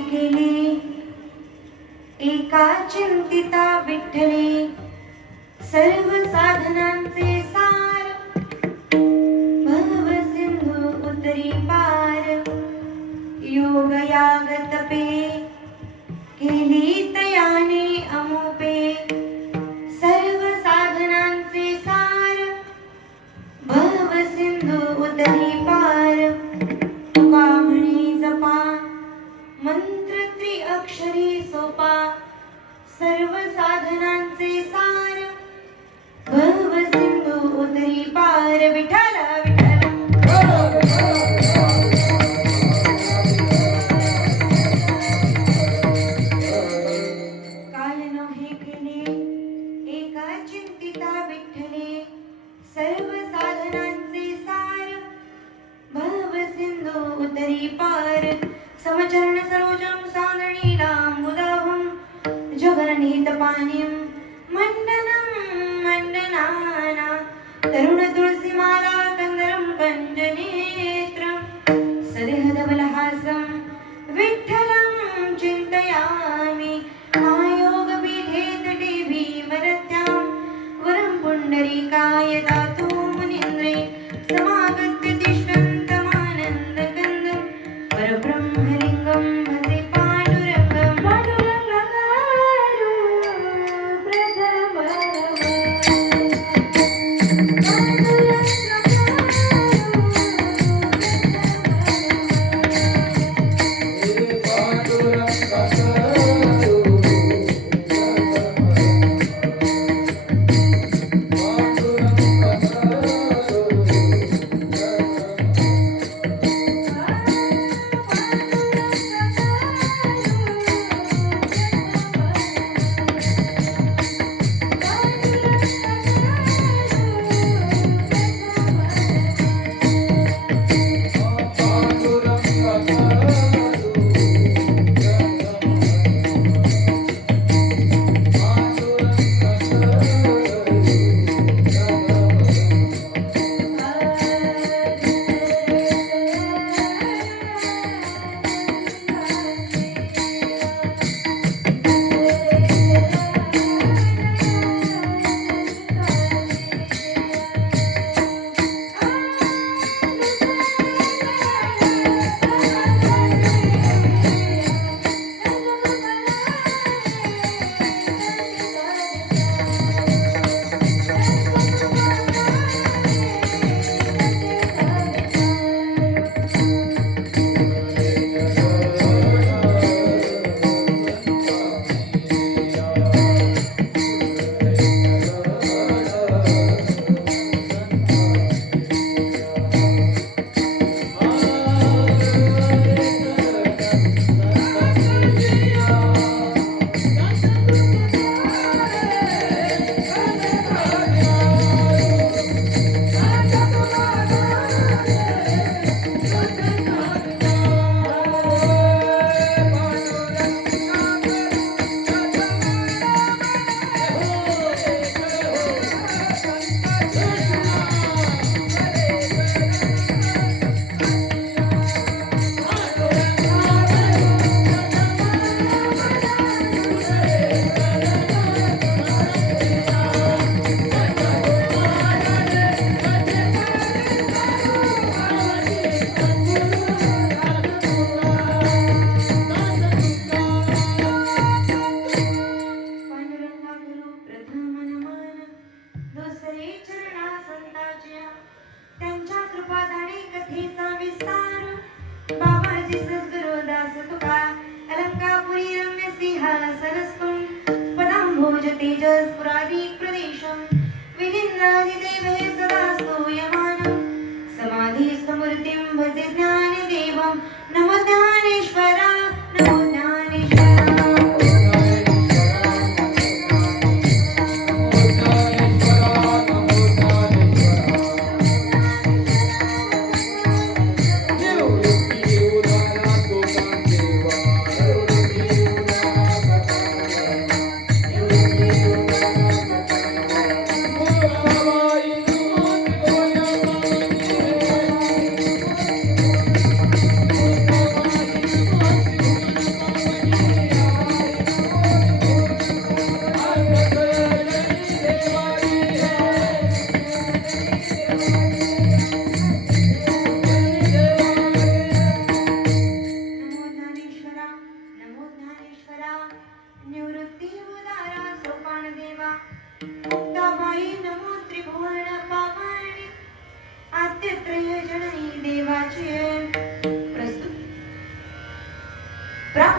केली एका चिंतिता विठ्ठले, सर्व साधनांचे सार, भव सिंधू उतरी पार. योग याग तपे केली तयाने अमोपे, सर्व साधनांचे सार, भव सिंधू उतरी पार. तुका म्हणे जपा मंत्र त्रिअक्षरी सोपा, सर्व साधनांचे सार, भव सिंधू उतरी पार. विठ्ठला काल नव्हे केले एका चिंतिता विठ्ठले, सर्व साधनांचे सार, भव सिंधू उतरी पार. समचरण सरोजं सादणीलाम्बुदाभं, जगन्नीतपानीं मण्डनं मण्डनाना, तरुण तुलसीमाला कंदरं कञ्जनेत्रं, सदेहधवलहासं विठ्ठलं चिन्तयामि. महायोगपीठे तटे भीमरत्यां, वरं पुण्डरीकाय दातु मुनीन्द्रे, समागत्य तिष्ठन्तमानन्दकन्दं, परब्रह्मलिङ्गं भजे पाण्डुरङ्गं. पाण्डुरङ्गकारो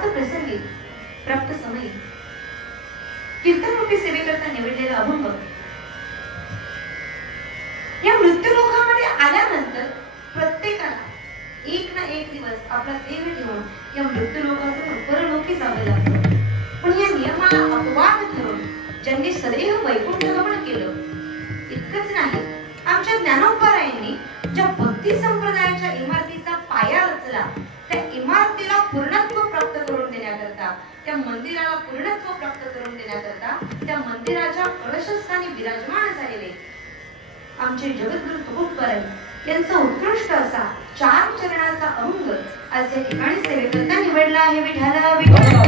प्राप्त प्रसंगी प्राप्त समयी कीर्तनरूपी सेवेकरता निवडलेला अभंग या मृत्यूलोकामध्ये आल्यानंतर प्रत्येकाला एक ना एक दिवस आपला देह ठेवून या मृत्यूलोकातून परलोकी जावे लागतं. पण या नियमाला अपवाद ठरवून ज्यांनी सदैव वैकुंठ गमन केलं इतकंच नाही, आमच्या ज्ञानोबारायांनी ज्या भक्ती संप्रदायाच्या इमारतीचा पाया रचला त्या इमारतीला पूर्णत्व प्राप्त करून देण्याकरता, त्या मंदिराला पूर्णत्व प्राप्त करून देण्याकरता त्या मंदिराच्या कळशस्थानी विराजमान झालेले आमचे जगद्गुरु तुकोबराय यांचा उत्कृष्ट असा 4 चरणाचा अभंग आज या ठिकाणी सेवेकरता निवडला आहे. विठाला विठाला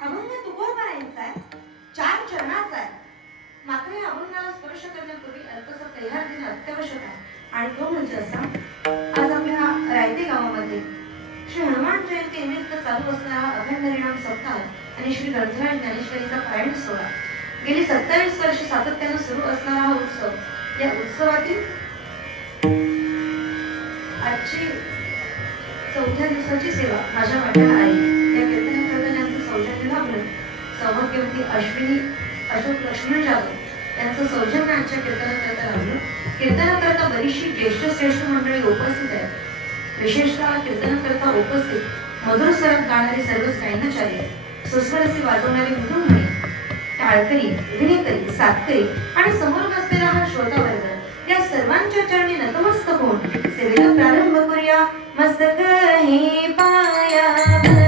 अभंग तुकोबरायांचा आहे, 4 चरणाचा आहे. मात्र या अभंगाला स्पर्श करण्यापूर्वी अल्पसा परिहार देणे अत्यावश्यक आहे आणि तो म्हणजे असा, आज आपल्या रायते गावामध्ये श्री हनुमान जयंती निमित्त चालू असणारा अखंड हरिनाम सप्ताह आणि श्री ग्रंथराज ज्ञानेश्वरीचा पारायण सोहळा गेली 27 वर्ष सातत्याने सुरू असणारा हा उत्सव, या उत्सवातील आजची 4थ्या दिवसाची सेवा माझ्या वाट्याला आली. या कीर्तनाकरता ज्यांचं सौजन्य लाभलं सौभाग्यवती अश्विनी अशोक लक्ष्मण जाधव यांचं सौजन्य आजच्या कीर्तनाकरता लाभलं. कीर्तनाकरता बरीचशी ज्येष्ठ श्रेष्ठ मंडळी उपस्थित आहेत. विशेषतः कीर्तनाकरता उपस्थित मधुर स्वरात गाणारे सर्वच गायनाचार्य, सुस्वरसी वाजवणारे मृदुंगणे, टाळकरी, विनेकरी, सातकरी आणि समोर बसलेला हा श्रोता वर्ग या सर्वांच्या चरणी नतमस्तक होऊन सेवेला प्रारंभ करूया. मस्तक हे पायावर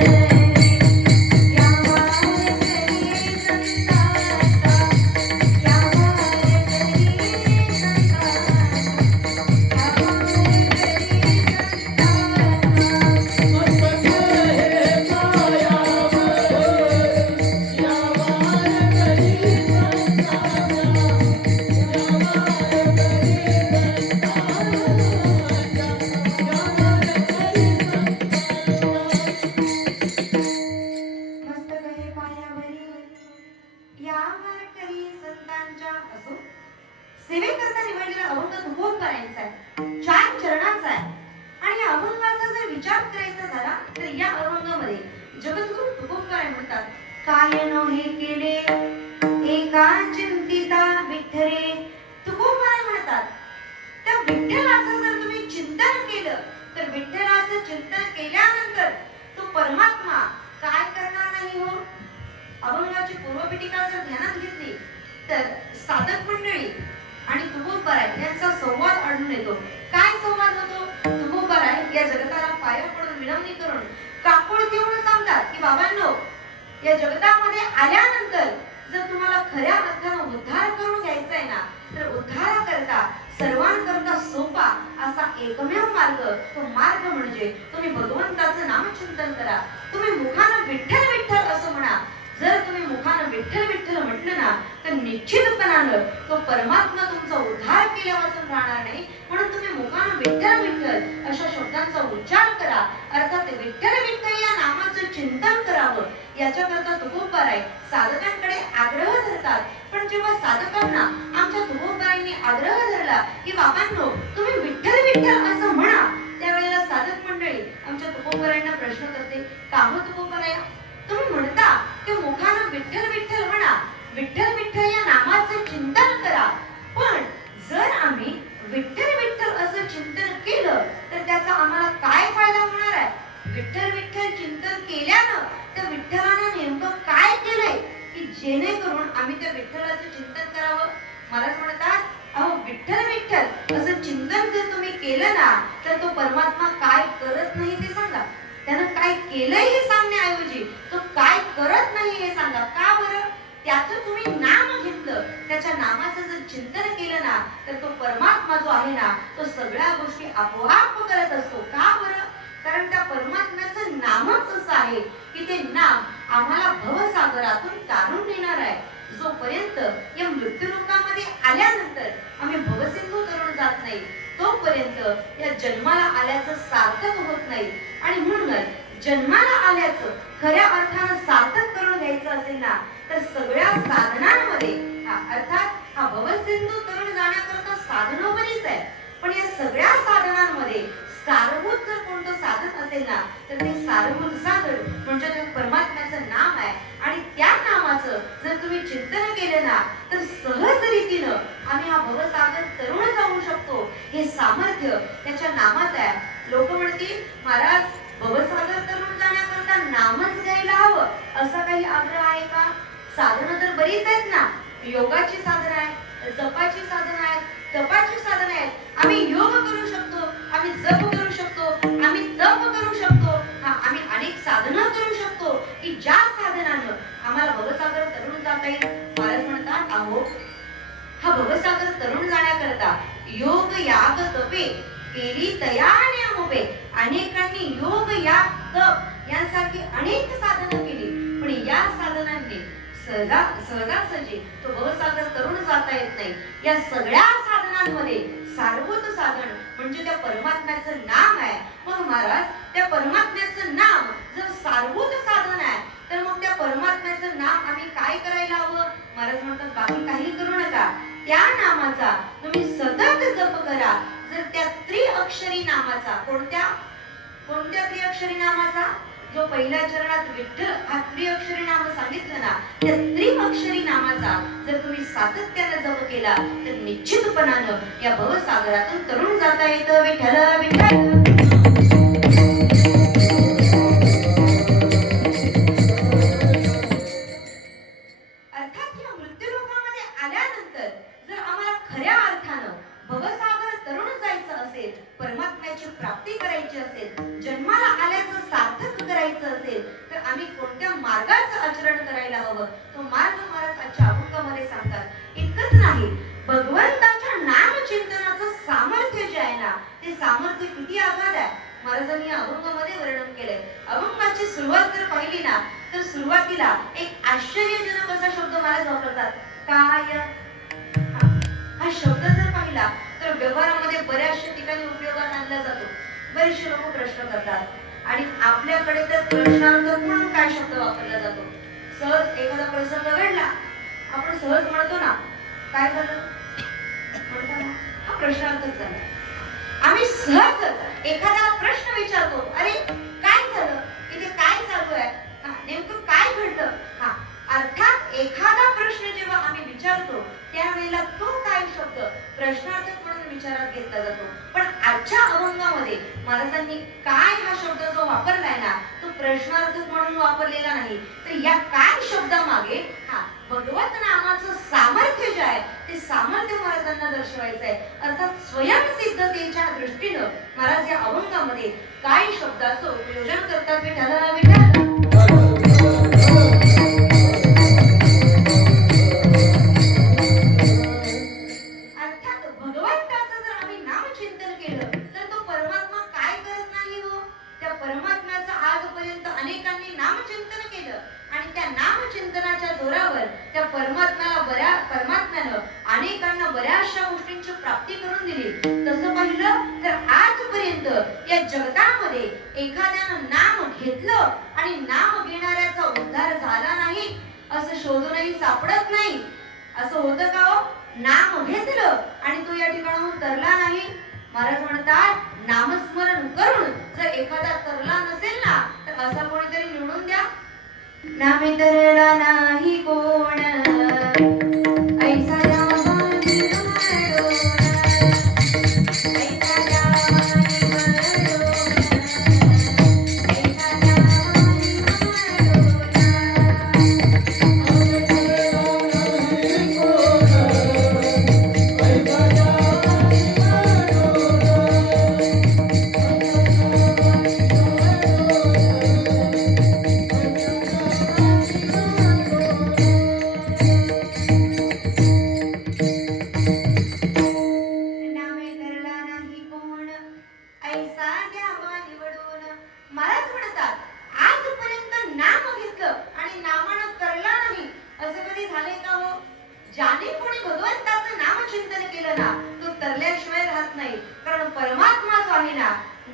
सेवेकरता निवडलेला अभंग तुकोबरायांचा आहे, 4 चरणाचा आहे. आणि या अभंगाचा जर विचार करायचा झाला तर या अभंगामध्ये जगद्गुरु तुकोबराय म्हणतात, काय नोहे केले एका चिंतिता विठ्ठले. तुकोबराय म्हणतात त्या विठ्ठलाचं जर तुम्ही चिंतन केलं तर विठ्ठलाचं चिंतन केल्यानंतर तो परमात्मा काय करणार नाही हो. अभंगाची पूर्वपीठिका जर ध्यानात घेतली तर साधक मंडळी आणि तुकोबराय यांचा संवाद आढळून येतो. काय संवाद होतो? तुकोबराय या जगताला पाया पडून विनवणी करून काकूळ घेऊन सांगतात की बाबांनो, या जगतामध्ये आल्यानंतर जर तुम्हाला खऱ्या अर्थानं उद्धार करून घ्यायचा आहे ना तर उद्धाराकरता सर्वांकरता सोपा असा एकमेव मार्ग, तो मार्ग म्हणजे तुम्ही भगवंताचं नामचिंतन करा. तुम्ही मुखानं विठ्ठल विठ्ठल असं म्हणा. जर तुम्ही मुखानं विठ्ठल विठ्ठल म्हटलं ना तर निश्चितपणानं तो परमात्मा तुमचा उद्धार केल्यापासून राहणार नाही. म्हणून तुम्ही मुखानं विठ्ठल विठ्ठल अशा शब्दांचा उच्चार करा. अर्थात विठ्ठल विठ्ठल या नामाचं चिंतन करावं. याच्याकरता तुकोबराय साधकांकडे आग्रह धरतात. पण जेव्हा साधकांना आमच्या तुकोबरायांनी आग्रह धरला की बाबांनो तुम्ही विठ्ठल विठ्ठल असं म्हणा, त्यावेळेला साधक मंडळी आमच्या तुकोबरायांना प्रश्न करते, का हो तुकोबराय तुम्ही म्हणता की मुखानं विठ्ठल विठ्ठल म्हणा, विठ्ठल विठ्ठल या नामाचं चिंतन करा, पण जर आम्ही विठ्ठल विठ्ठल असं चिंतन केलं तर त्याचा आम्हाला काय फायदा होणार आहे? विठ्ठल विठ्ठल चिंतन केल्यानं त्या विठ्ठलानं नेमकं काय केलंय की जेणेकरून आम्ही त्या विठ्ठलाचं चिंतन करावं? मलाच म्हणतात, अहो विठ्ठल विठ्ठल असं चिंतन जर तुम्ही केलं ना तर तो परमात्मा काय करत नाही ते सांगा. त्यानं काय केलंय हे सांगण्याऐवजी तो काय करत नाही हे सांगा. का बरं? त्याचं तुम्ही नाम घेतलं, त्याच्या नामाचं जर चिंतन केलं ना तर तो परमात्मा जो आहे ना तो सगळ्या गोष्टी आपोआप करत असतो. का बरं? कारण त्या परमात्म्याचं नामच असं आहे की ते नाम आम्हाला भवसागरातून तारून नेणार आहे. जोपर्यंत या मृत्यूलोकामध्ये आल्यानंतर आम्ही भवसिंधू तरुण जात नाही तोपर्यंत या जन्माला आल्याचं सार्थक होत नाही. आणि म्हणूनच जन्माला आल्याचं खऱ्या अर्थानं सार्थक करून घ्यायचं असेल ना तर सगळ्या साधनांमध्ये अर्थात हा भवसिंधू तरुण जाण्याकरता साधनं बरीच आहे, पण या सगळ्या साधनांमध्ये तर ते सारभूत सागर म्हणजे ते परमात्म्याचं नाम आहे. आणि त्या नामाचं जर तुम्ही चिंतन केलं ना तर सहज रीतीनं आम्ही हा भवसागर तरुण जाऊ शकतो. हे सामर्थ्य त्याच्या नामात आहे. लोक म्हणतील महाराज भवसागर तरुण जाण्याकरता नामच घ्यायला हवं असा काही आग्रह आहे का? साधनं तर बरीच आहेत ना. योगाची साधनं आहेत, जपाची साधनं आहेत, तपाची साधनं आहेत. आम्ही योग करू शकतो, आम्ही जप करू शकतो, आम्ही तप करू शकतो, आम्ही अनेक साधनं करू शकतो की ज्या साधनानं आम्हाला भवसागर तरुण जाता येईल. महाराज म्हणतात अहो हा भवसागर तरुण जाण्याकरता योग याग तपे केली तयाने अमुपे. अनेकांनी योग याग तप यांसारखी अनेक साधनं केली पण या साधनांनी सहजासहजी तो भवसागर तरुण जाता येत नाही. या सगळ्या साधनांमध्ये सारभूत साधन म्हणजे त्या परमात्म्याचं नाम आहे. मग महाराज त्या परमात्म्याचं नाम जर सारभूत साधन आहे तर मग त्या परमात्म्याचं नाम आम्ही काय करायला हवं? महाराज म्हणतात बाकी काही करू नका. त्या नामाचा तुम्ही सतत जप करा. जर त्या त्रिअक्षरी नामाचा कोणत्या त्रिअक्षरी नामाचा? जो पहिल्या चरणात विठ्ठल हा त्रिअक्षरी नाम सांगितलं ना त्या त्रिअक्षरी नामाचा जर तुम्ही सातत्याने जप केला तर निश्चितपणानं या भवसागरातून तरुण जाता येतं. विठ्ठल विठ्ठल. अर्थात या मृत्यूलोकामध्ये आल्यानंतर जर आम्हाला खऱ्या अर्थानं भवसागर तरुण जायचं असेल, परमात्म्याची प्राप्ती करायची असेल, जन्माला आल्याचं सार्थक करायचं असेल तर आम्ही कोणत्या मार्गाचं आचरण करायला हवं? तो मार्ग महाराज आजच्या अभंगामध्ये सांगतात. इतकंच नाही, भगवंताच्या नामचिंतनाचं सामर्थ्य जे आहे ना ते सामर्थ्य किती आगाध आहे महाराजांनी या अभंगामध्ये वर्णन केलंय. अभंगाची सुरुवात जर पाहिली ना तर सुरुवातीला एक आश्चर्यजनक असा शब्द महाराज वापरतात. काय? हा शब्द जर पाहिला तर व्यवहारामध्ये बऱ्याचशा ठिकाणी उपयोगात आणला जातो. बरेचसे लोक प्रश्न करतात आणि आपल्याकडे तर प्रश्नार्थ म्हणून काय शब्द वापरला जातो? सहज एखादा प्रसंग घडला आपण सहज म्हणतो ना काय झालं म्हणतो ना हा प्रश्नार्थच झाला. आम्ही सहज एखादा प्रश्न विचारतो, अरे काय झालं, इथे काय चालू आहे, नेमकं काय घडलं. अर्थात एखादा प्रश्न जेव्हा आम्ही विचारतो त्यावेळेला तो काय शब्द प्रश्नार्थक म्हणून विचारात घेतला जातो. पण आजच्या अभंगामध्ये महाराजांनी काय हा शब्द जो वापरलाय ना तो प्रश्नार्थक म्हणून वापरलेला नाही तर या काय शब्दामागे भगवत नामाचं सामर्थ्य जे आहे ते सामर्थ्य महाराजांना दर्शवायचं आहे. अर्थात स्वयंसिद्धतेच्या दृष्टीनं महाराज या अभंगामध्ये काय शब्दाचं उपयोजन करतात? विठ्ठल विठ्ठल. परमात्म्यानं अनेकांना बऱ्याचशा गोष्टींची प्राप्ती करून दिली. तसं पाहिलं तर आजपर्यंत या जगतामध्ये एखाद्यानं नाम घेतलं आणि नाम घेणाऱ्याचा उद्धार झाला नाही असं शोधूनही सापडत नाही. असं होतं का हो? नाम घेतलं आणि तो या ठिकाणाहून तरला नाही. महाराज म्हणतात नामस्मरण करून जर एखादा तरला नसेल ना तर असा कोणीतरी निवडून द्या. नामे तरला नाही कोण ऐसा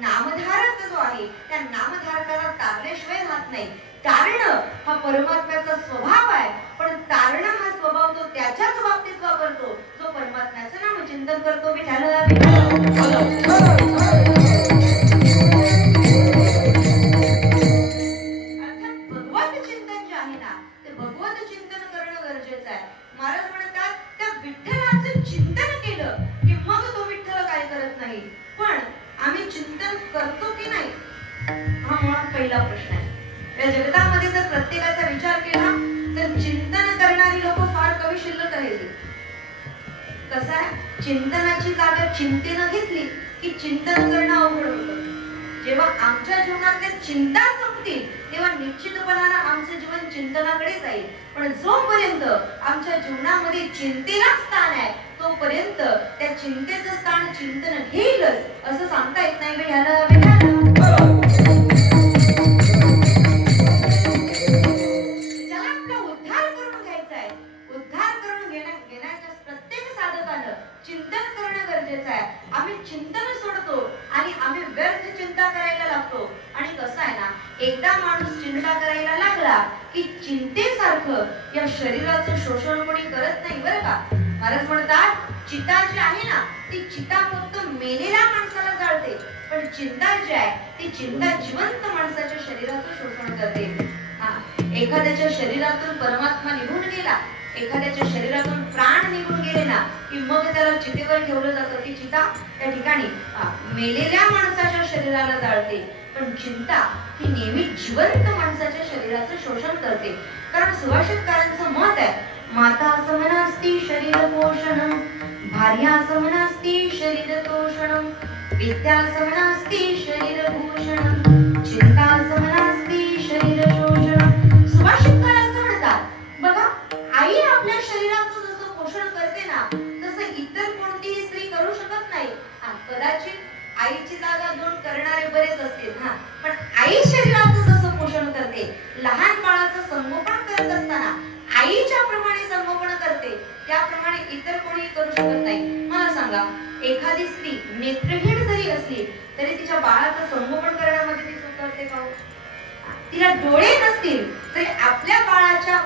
नामधारक जो आहे त्या नामधारकाला तारल्याशिवाय राहत नाही. तारणं हा परमात्म्याचा स्वभाव आहे पण तारणं हा स्वभाव तो त्याच्याच बाबतीत वापरतो जो परमात्म्याचं नामचिंतन करतो. विठ्ठल चिंतन करतो की नाही, हा मुळात पहिला प्रश्न आहे. या जगतामध्ये जर प्रत्येकाचा विचार केला तर चिंतन करणारी लोक फार कमी शिल्लक राहिली. कसं आहे, चिंतनाची जागा चिंतेनं घेतली की चिंतन करणं अवघड होतं. जेव्हा आमच्या जीवनातल्या चिंता संपतील तेव्हा निश्चितपणानं आमचं जीवन चिंतनाकडे जाईल. पण जोपर्यंत आमच्या जीवनामध्ये चिंतेला स्थान आहे तोपर्यंत त्या चिंतेचं स्थान चिंतन घेईलच असं सांगता येत नाही. ज्याला आपला उद्धार करून घ्यायचा आहे, उद्धार करून घेण्याच्या प्रत्येक साधकानं चिंतन करणं गरजेचं आहे. आम्ही चिंतन सोडतो आणि आम्ही व्यर्थ चिंता करायला लागतो. आणि कसं आहे ना, एकदा माणूस चिंता करायला लागला की चिंतेसारखं या शरीराचं शोषण कोणी करत नाही बरं का. महाराज म्हणतात, चिता जी आहे ना ती चिता फक्त मेलेल्या माणसाला जाळते, पण चिंता जी आहे ती चिंता जिवंत माणसाच्या शरीराचं शोषण करते. एखाद्याच्या शरीरातून परमात्मा निघून गेला, एखाद्याच्या शरीरातून प्राण निघून गेले ना की मग त्याला चितेवर ठेवलं जातं. ती चिता त्या ठिकाणी मेलेल्या माणसाच्या शरीराला जाळते, पण चिंता ही नेहमी जिवंत माणसाच्या शरीराचं शोषण करते. कारण सुभाषितकारांचं मत आहे, माता समनास्ती शरीर पोषणं, भार्या समनास्ती शरीर तोषणं, विद्या समनास्ती शरीर भूषणं, चिंता समनास्ती शरीर शोषणं. सुभाषितकार असं म्हणतात बघा, आई आपल्या शरीराचं जसं पोषण करते ना तसं इतर कोणतीही स्त्री करू शकत नाही. कदाचित आईची जागा दोन करणारे बरेच असतील, पण आई शरीराचं जसं पोषण करते, लहान बाळाचं संगोपन करत असताना आईच्या प्रमाणे संगोपन करते, त्याप्रमाणे इतर कोणी करू शकत नाही. मला सांगा, एखादी स्त्री नेत्रहीन जरी असली तरी तिच्या बाळाचं संगोपन करण्यामध्ये ती चूक करते का? तिला डोळे नसतील तरी आपल्या बाळाच्या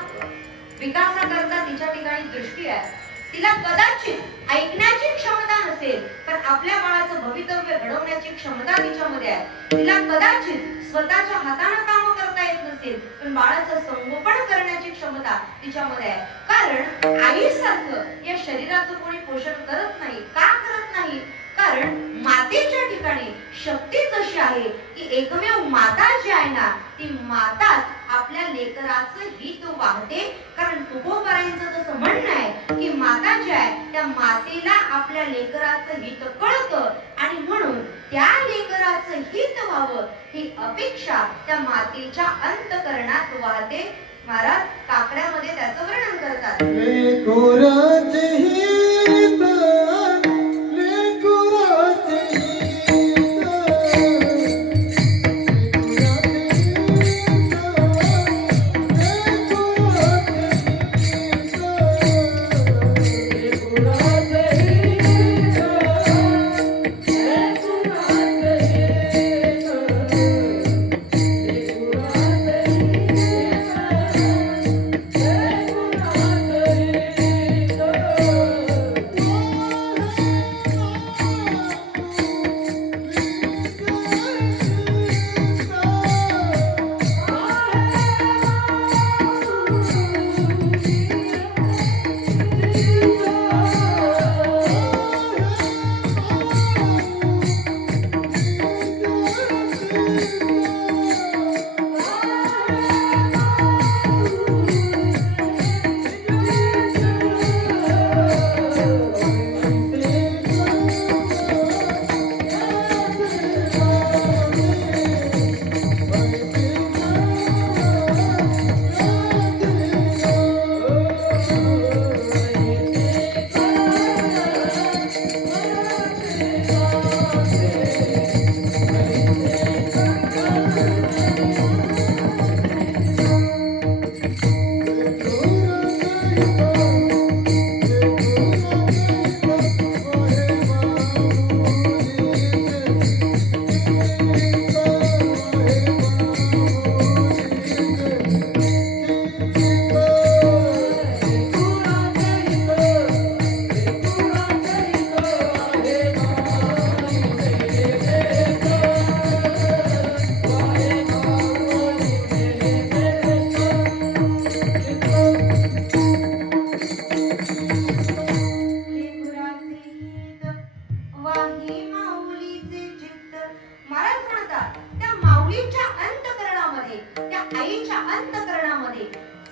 विकासाकरता तिच्या ठिकाणी दृष्टी आहे. तिला कदाचित ऐकण्याची क्षमता नसेल पण आपल्या बाळाचं भवितव्य घडवण्याची क्षमता तिच्यामध्ये आहे. तिला कदाचित स्वतःच्या हाताने काम करता येत नसेल पण बाळाचं संगोपन करण्याची क्षमता तिच्यामध्ये आहे. कारण आईसारखं या शरीराचं कोणी पोषण करत नाही. का करत नाही? कारण मातेच्या ठिकाणी शक्तीच अशी आहे की एकमेव माता जी आहे ना ती माताच आपल्या लेकराचं हित वाहते. कारण तुकोबारायांचं जसं म्हणणं आहे की माता जी आहे त्या मातेला आपल्या लेकराचं हित कळतं आणि म्हणून त्या लेकराचं हित व्हावं ही अपेक्षा त्या मातेच्या अंतःकरणात वाहते. महाराज काकड्यामध्ये त्याचं वर्णन करतात. अंतःकरणामध्ये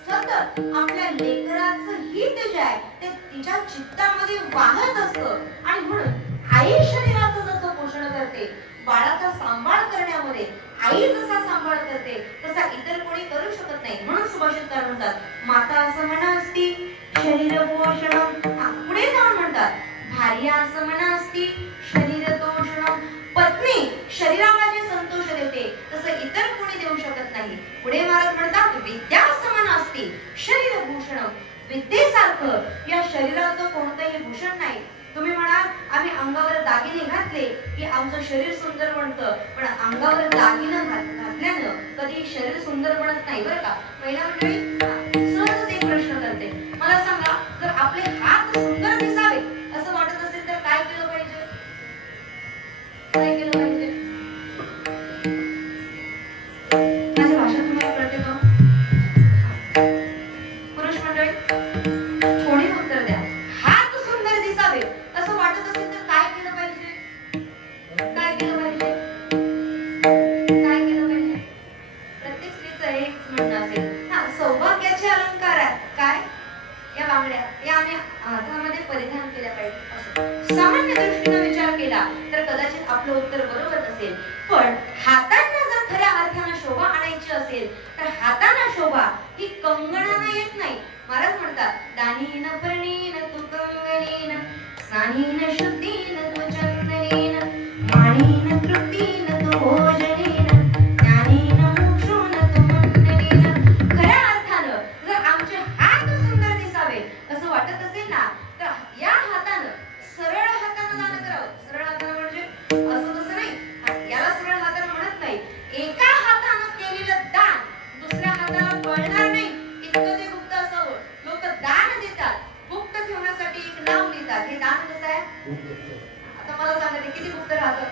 सतत आपल्या लेकराचं हित जे आहे ते तिच्या चित्तामध्ये वाहत असतं. आणि म्हणून आई शरीराचं जसं पोषण करते, बाळाचा सांभाळ करण्यामध्ये आई जसा सांभाळ करते तसा इतर कोणी करू शकत नाही. म्हणून सुभाषितकार म्हणतात, माता असं म्हणा असती शरीर पोषण. पुढे जाऊन म्हणतात, भार्या असं म्हणा असती शरीर तोषण. पत्नी शरीराला जे संतोष देते तसं इतर कोणी देऊ शकत नाही. पुढे महाराज म्हणतात, विद्या समान असते शरीर भूषण. विद्येसारखं या शरीराचं कोणतंही भूषण नाही. तुम्ही म्हणाल आम्ही अंगावर दागिने घातले की आमचं शरीर सुंदर बनतं, पण अंगावर दागिने घातल्यानं कधी शरीर सुंदर बनत नाही बरं का. महिला मंडळी, सहजच एक प्रश्न करते, मला सांगा, जर आपले हात सुंदर दिसावे असं वाटत असेल तर काय केलं पाहिजे? काय केलं पाहिजे? माझी भाषा तुम्हाला कळते का? पुरुष मंडळी कोणी उत्तर द्या. हात सुंदर दिसावे असं वाटत असेल तर काय केलं पाहिजे? काय केलं पाहिजे? काय केलं पाहिजे? प्रत्येक स्त्रीचं हेच म्हणणं असेल, हा सौभाग्याचे अलंकार आहेत काय, या बांगड्या या आम्ही हातामध्ये परिधान केल्या पाहिजे. सामान्य दृष्टीने विचार केला तर कदाचित आपलं उत्तर बरोबर असेल. पण हातांना जर खऱ्या अर्थाने शोभा आणायची असेल तर हातांना शोभा ही कंगणाने येत नाही. महाराज म्हणतात, दानीन पर्णीन तू कंगणीन, स्नानीन शुद्धीन तू चंदनीन, माणीन तृप्तीन तू भोजनीन, ज्ञानीन मोक्षोन तू मंडनीन. खऱ्या अर्थानं जर आमचे हात सुंदर दिसावे असं वाटत असेल ना तर या हातानं सरळ हातानं दान करावं. सरळ हातानं म्हणजे असं तसं नाही, याला सरळ हातानं म्हणत नाही. एका हातानं केलेलं दान दुसऱ्या हाताला कळणार नाही इतकं ते गुप्त असावं. लोक दान देतात, गुप्त ठेवण्यासाठी एक नाव लिहितात. हे दान कसं आहे? आता मला सांगा ते किती गुप्त राहतं.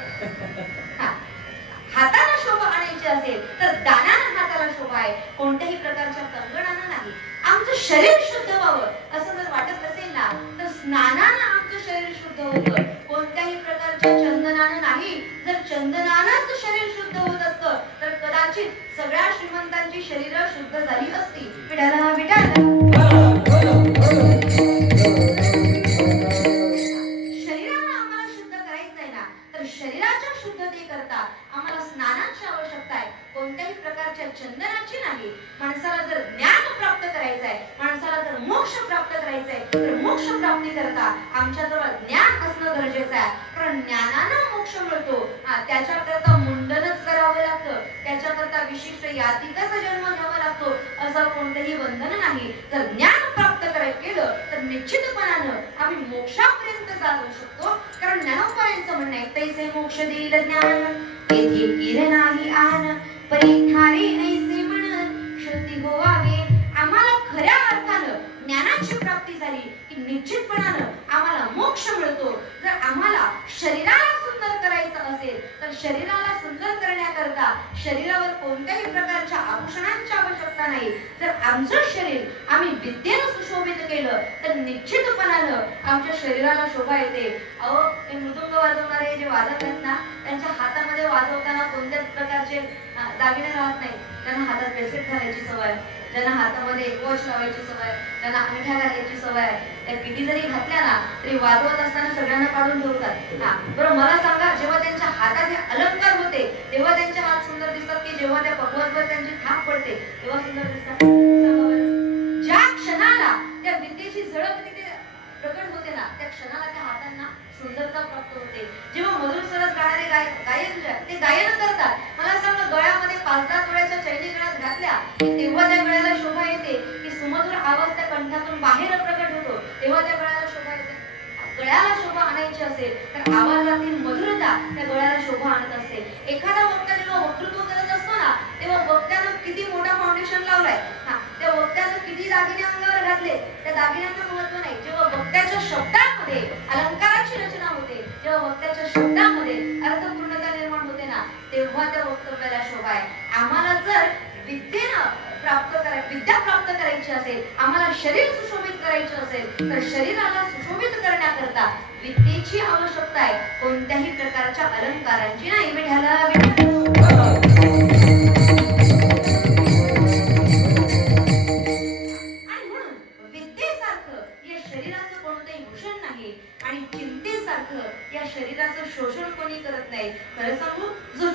हाताला शोभा आणायची असेल तर दानानं हाताला शोभा आहे, कोणत्याही प्रकारच्या कंगणानं नाही. आमचं शरीर शुद्ध व्हावं असं जर वाटत असेल ना तर स्नानानं आमचं शरीर शुद्ध होतं, कोणत्याही प्रकारच्या चंदनानं नाही. जर चंदनानंच शरीर शुद्ध होत असतं तर कदाचित सगळ्या श्रीमंतांची शरीरं शुद्ध झाली असती. विठाला विठाला. शरीराला आम्हाला शुद्ध करायचंय ना तर शरीराच्या शुद्धतेकरता आम्हाला स्नानाची आवश्यकता आहे, कोणत्याही प्रकारच्या चंदनाची नाही. माणसाला जर ज्ञान प्राप्त करायचं आहे, माणसाला जर मोक्ष प्राप्त करायचंय तर मोक्ष प्राप्ती करता आमच्याजवळ ज्ञान असणं गरजेचं आहे. कारण ज्ञानानं मोक्ष मिळतो. त्याच्याकरता मुंडनच करावं लागतं, त्याच्याकरता विशिष्ट यातीचाच जन्म घ्यावा लागतो असं कोणतंही बंधन नाही. जर ज्ञान प्राप्त केलं तर निश्चितपणानं आम्ही मोक्षापर्यंत जाऊ शकतो. कारण ज्ञानोपायांचं म्हणणं आहे, तैसे मोक्ष देईल ज्ञान तेथे किर नाही आन, परिठारे ऐसे म्हण श्रुती गोवावे. आम्हाला खऱ्या अर्थानं ज्ञानाची प्राप्ती झाली की निश्चितपणानं आम्हाला मोक्ष मिळतो. जर आम्हाला शरीराला सुंदर करायचं असेल तर शरीराला सुंदर करण्याकरता शरीरावर कोणत्याही प्रकारच्या आभूषणांची आवश्यकता नाही. जर आमचं शरीर आम्ही विद्येनं सुशोभित केलं तर निश्चितपणानं आमच्या शरीराला शोभा येते. अहो, हे मृदुंग वाजवणारे जे वादक आहेत ना त्यांच्या हातामध्ये वाजवताना कोणत्याच प्रकारचे दागिने राहत नाही. त्यांना हातात ब्रेसलेट घालायची सवय, ज्यांना हातामध्ये वॉच लावायची सवय, ज्यांना अंगठ्या घालायची सवय आहे, त्या किती जरी घातल्या ना तरी वाजवत असताना सगळ्यांना काढून ठेवतात. बरं मला सांगा, जेव्हा त्यांच्या हातात हे अलंकार होते तेव्हा त्यांचे हात सुंदर दिसतात की जेव्हा त्या पगवाजवर त्यांची थाप पडते तेव्हा सुंदर दिसतात? ज्या क्षणाला त्या विद्येची झळक तिथे प्रकट होते ना त्या क्षणाला त्या हातांना सुंदरता प्राप्त होते. जेव्हा मधुर सरस गाणारे गायन ते गायन करतात, मला सांगा गळ्यामध्ये 5-10 तोळ्याच्या चैनी गळ्यात घातल्या तेव्हा त्या गळ्याला शोभा येते की सुमधुर आवाज त्या कंठातून बाहेर प्रकट होतो तेव्हा त्या गळ्याला शोभा येते. गळ्याला शोभा आणायची असेल तर आवाजातील मधुरता त्या गळ्याला शोभा आणत असते. एखादा वक्ता जेव्हा वक्तृत्व करत असतो ना तेव्हा वक्त्यानं किती मोठा फाउंडेशन लावलाय, त्या वक्त्यानं किती दागिने अंगावर घातले त्या दागिन्यांचं महत्व नाही. जेव्हा वक्त्याच्या शब्दामध्ये अलंकाराची रचना होते, जेव्हा वक्त्याच्या शब्दामध्ये अर्थपूर्णता निर्माण होते ना तेव्हा त्या वक्तव्याला शोभा आहे. आम्हाला जर विद्या प्राप्त करायची असेल, आम्हाला शरीर सुशोभित करायचे असेल तर शरीराला सुशोभित करण्याकरता विद्येची आवश्यकता आहे, कोणत्याही प्रकारच्या अलंकारांची नाही. विठाला विठाला.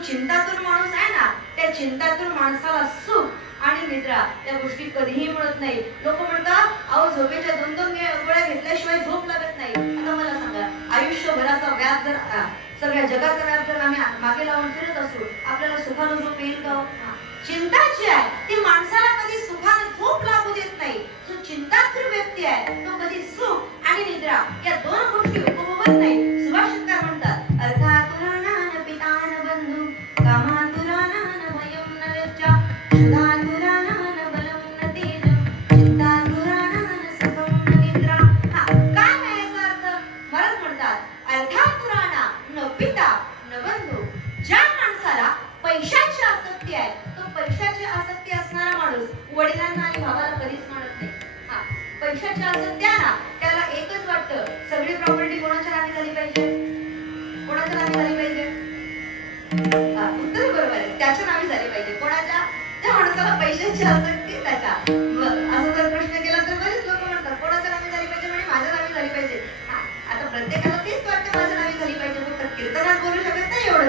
चिंतातूर माणूस आहे ना, त्या चिंतातूर माणसाला सुख आणि निद्रा या गोष्टी कधीही मिळत नाही. लोक म्हणतात, अहो झोपेच्या 2-2 गोळ्या घेतल्याशिवाय झोप लागत नाही. आता मला सांगा, आयुष्यभराचा व्याप जर सगळ्या जगाचा व्याप जर आम्ही मागे लावून फिरत असू, आपल्याला सुखानं झोप येईल का? चिंता जी आहे ती माणसाला कधी सुखानं झोप लागू देत नाही. जो चिंतातूर व्यक्ती आहे तो कधी सुख आणि निद्रा या 2 गोष्टी उपभोगत नाही. सुभाषितकार म्हणतात, अर्थातुराणान पितान बंधू कामातुराणान भयं न लज्जा क्षुधातुराणान बलं न तेजं चिंतातुराणान सुखं न निद्रा. काय आहे याचा अर्थ? महाराज म्हणतात, अर्थातुराणा न पिता न बंधू. ज्या माणसाला पैशाची आसक्ती आहे, तो पैशाची आसक्ती असणारा माणूस वडिलांना आणि भावाला कधीच मानत नाही. पैशाची आसक्ती आहे ना, त्याला एकच वाटतं, सगळी प्रॉपर्टी कोणाच्या नावे झाली पाहिजे? कोणाच्या नावे झाली पाहिजे? उत्तर बरोबर आहे, त्याच्या नावे झाली पाहिजे. कोणाच्या? त्या माणसाला पैशाची आसक्ती त्याच्या. असं जर प्रश्न केला तर बरेच लोक म्हणतात, कोणाच्या नावे झाली पाहिजे? म्हणजे माझ्या नावे झाली पाहिजे. आता प्रत्येकाला तेच वाटतं, माझ्या नावे झाली पाहिजे. फक्त कीर्तनात बोलू शकत नाही एवढं.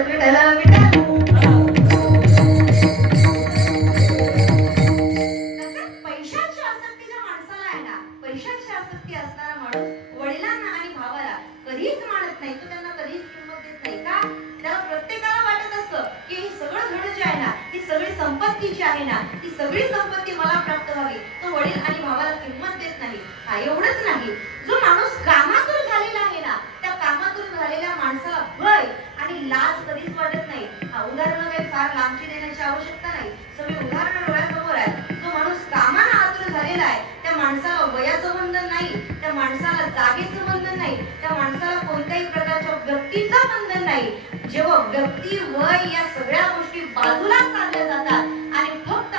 पैशाची आसक्ती ज्या माणसाला आहे ना, पैशाची आसक्ती असणारा माणूस वडिलांना आणि भावाला कधीच मानत नाही. तो त्यांना कधीच किंमत देत नाही. का? त्याला प्रत्येकाला वाटत असतं की हे सगळं धन जे आहे ना, ही सगळी संपत्ती जी आहे ना, ती सगळी संपत्ती मला प्राप्त व्हावी. तो वडील आणि भावाला किंमत देत नाही. एवढंच नाही, जो माणूस कामातून झालेला आहे ना, त्या कामातून झालेल्या माणसाला भय आणि लाज कधीच वाटत नाही. उदाहरणं काही फार लांबची देण्याची आवश्यकता नाही, सगळी उदाहरणं डोळ्यासमोर आहे. जो माणूस कामानं आतुर झालेला आहे, त्या माणसाला वयाचं बंधन नाही, त्या माणसाला जागेचं बंधन नाही, त्या माणसाला कोणत्याही प्रकारच्या व्यक्तीचं बंधन नाही. जेव्हा व्यक्ती, वय या सगळ्या गोष्टी बाजूला चालल्या जातात आणि फक्त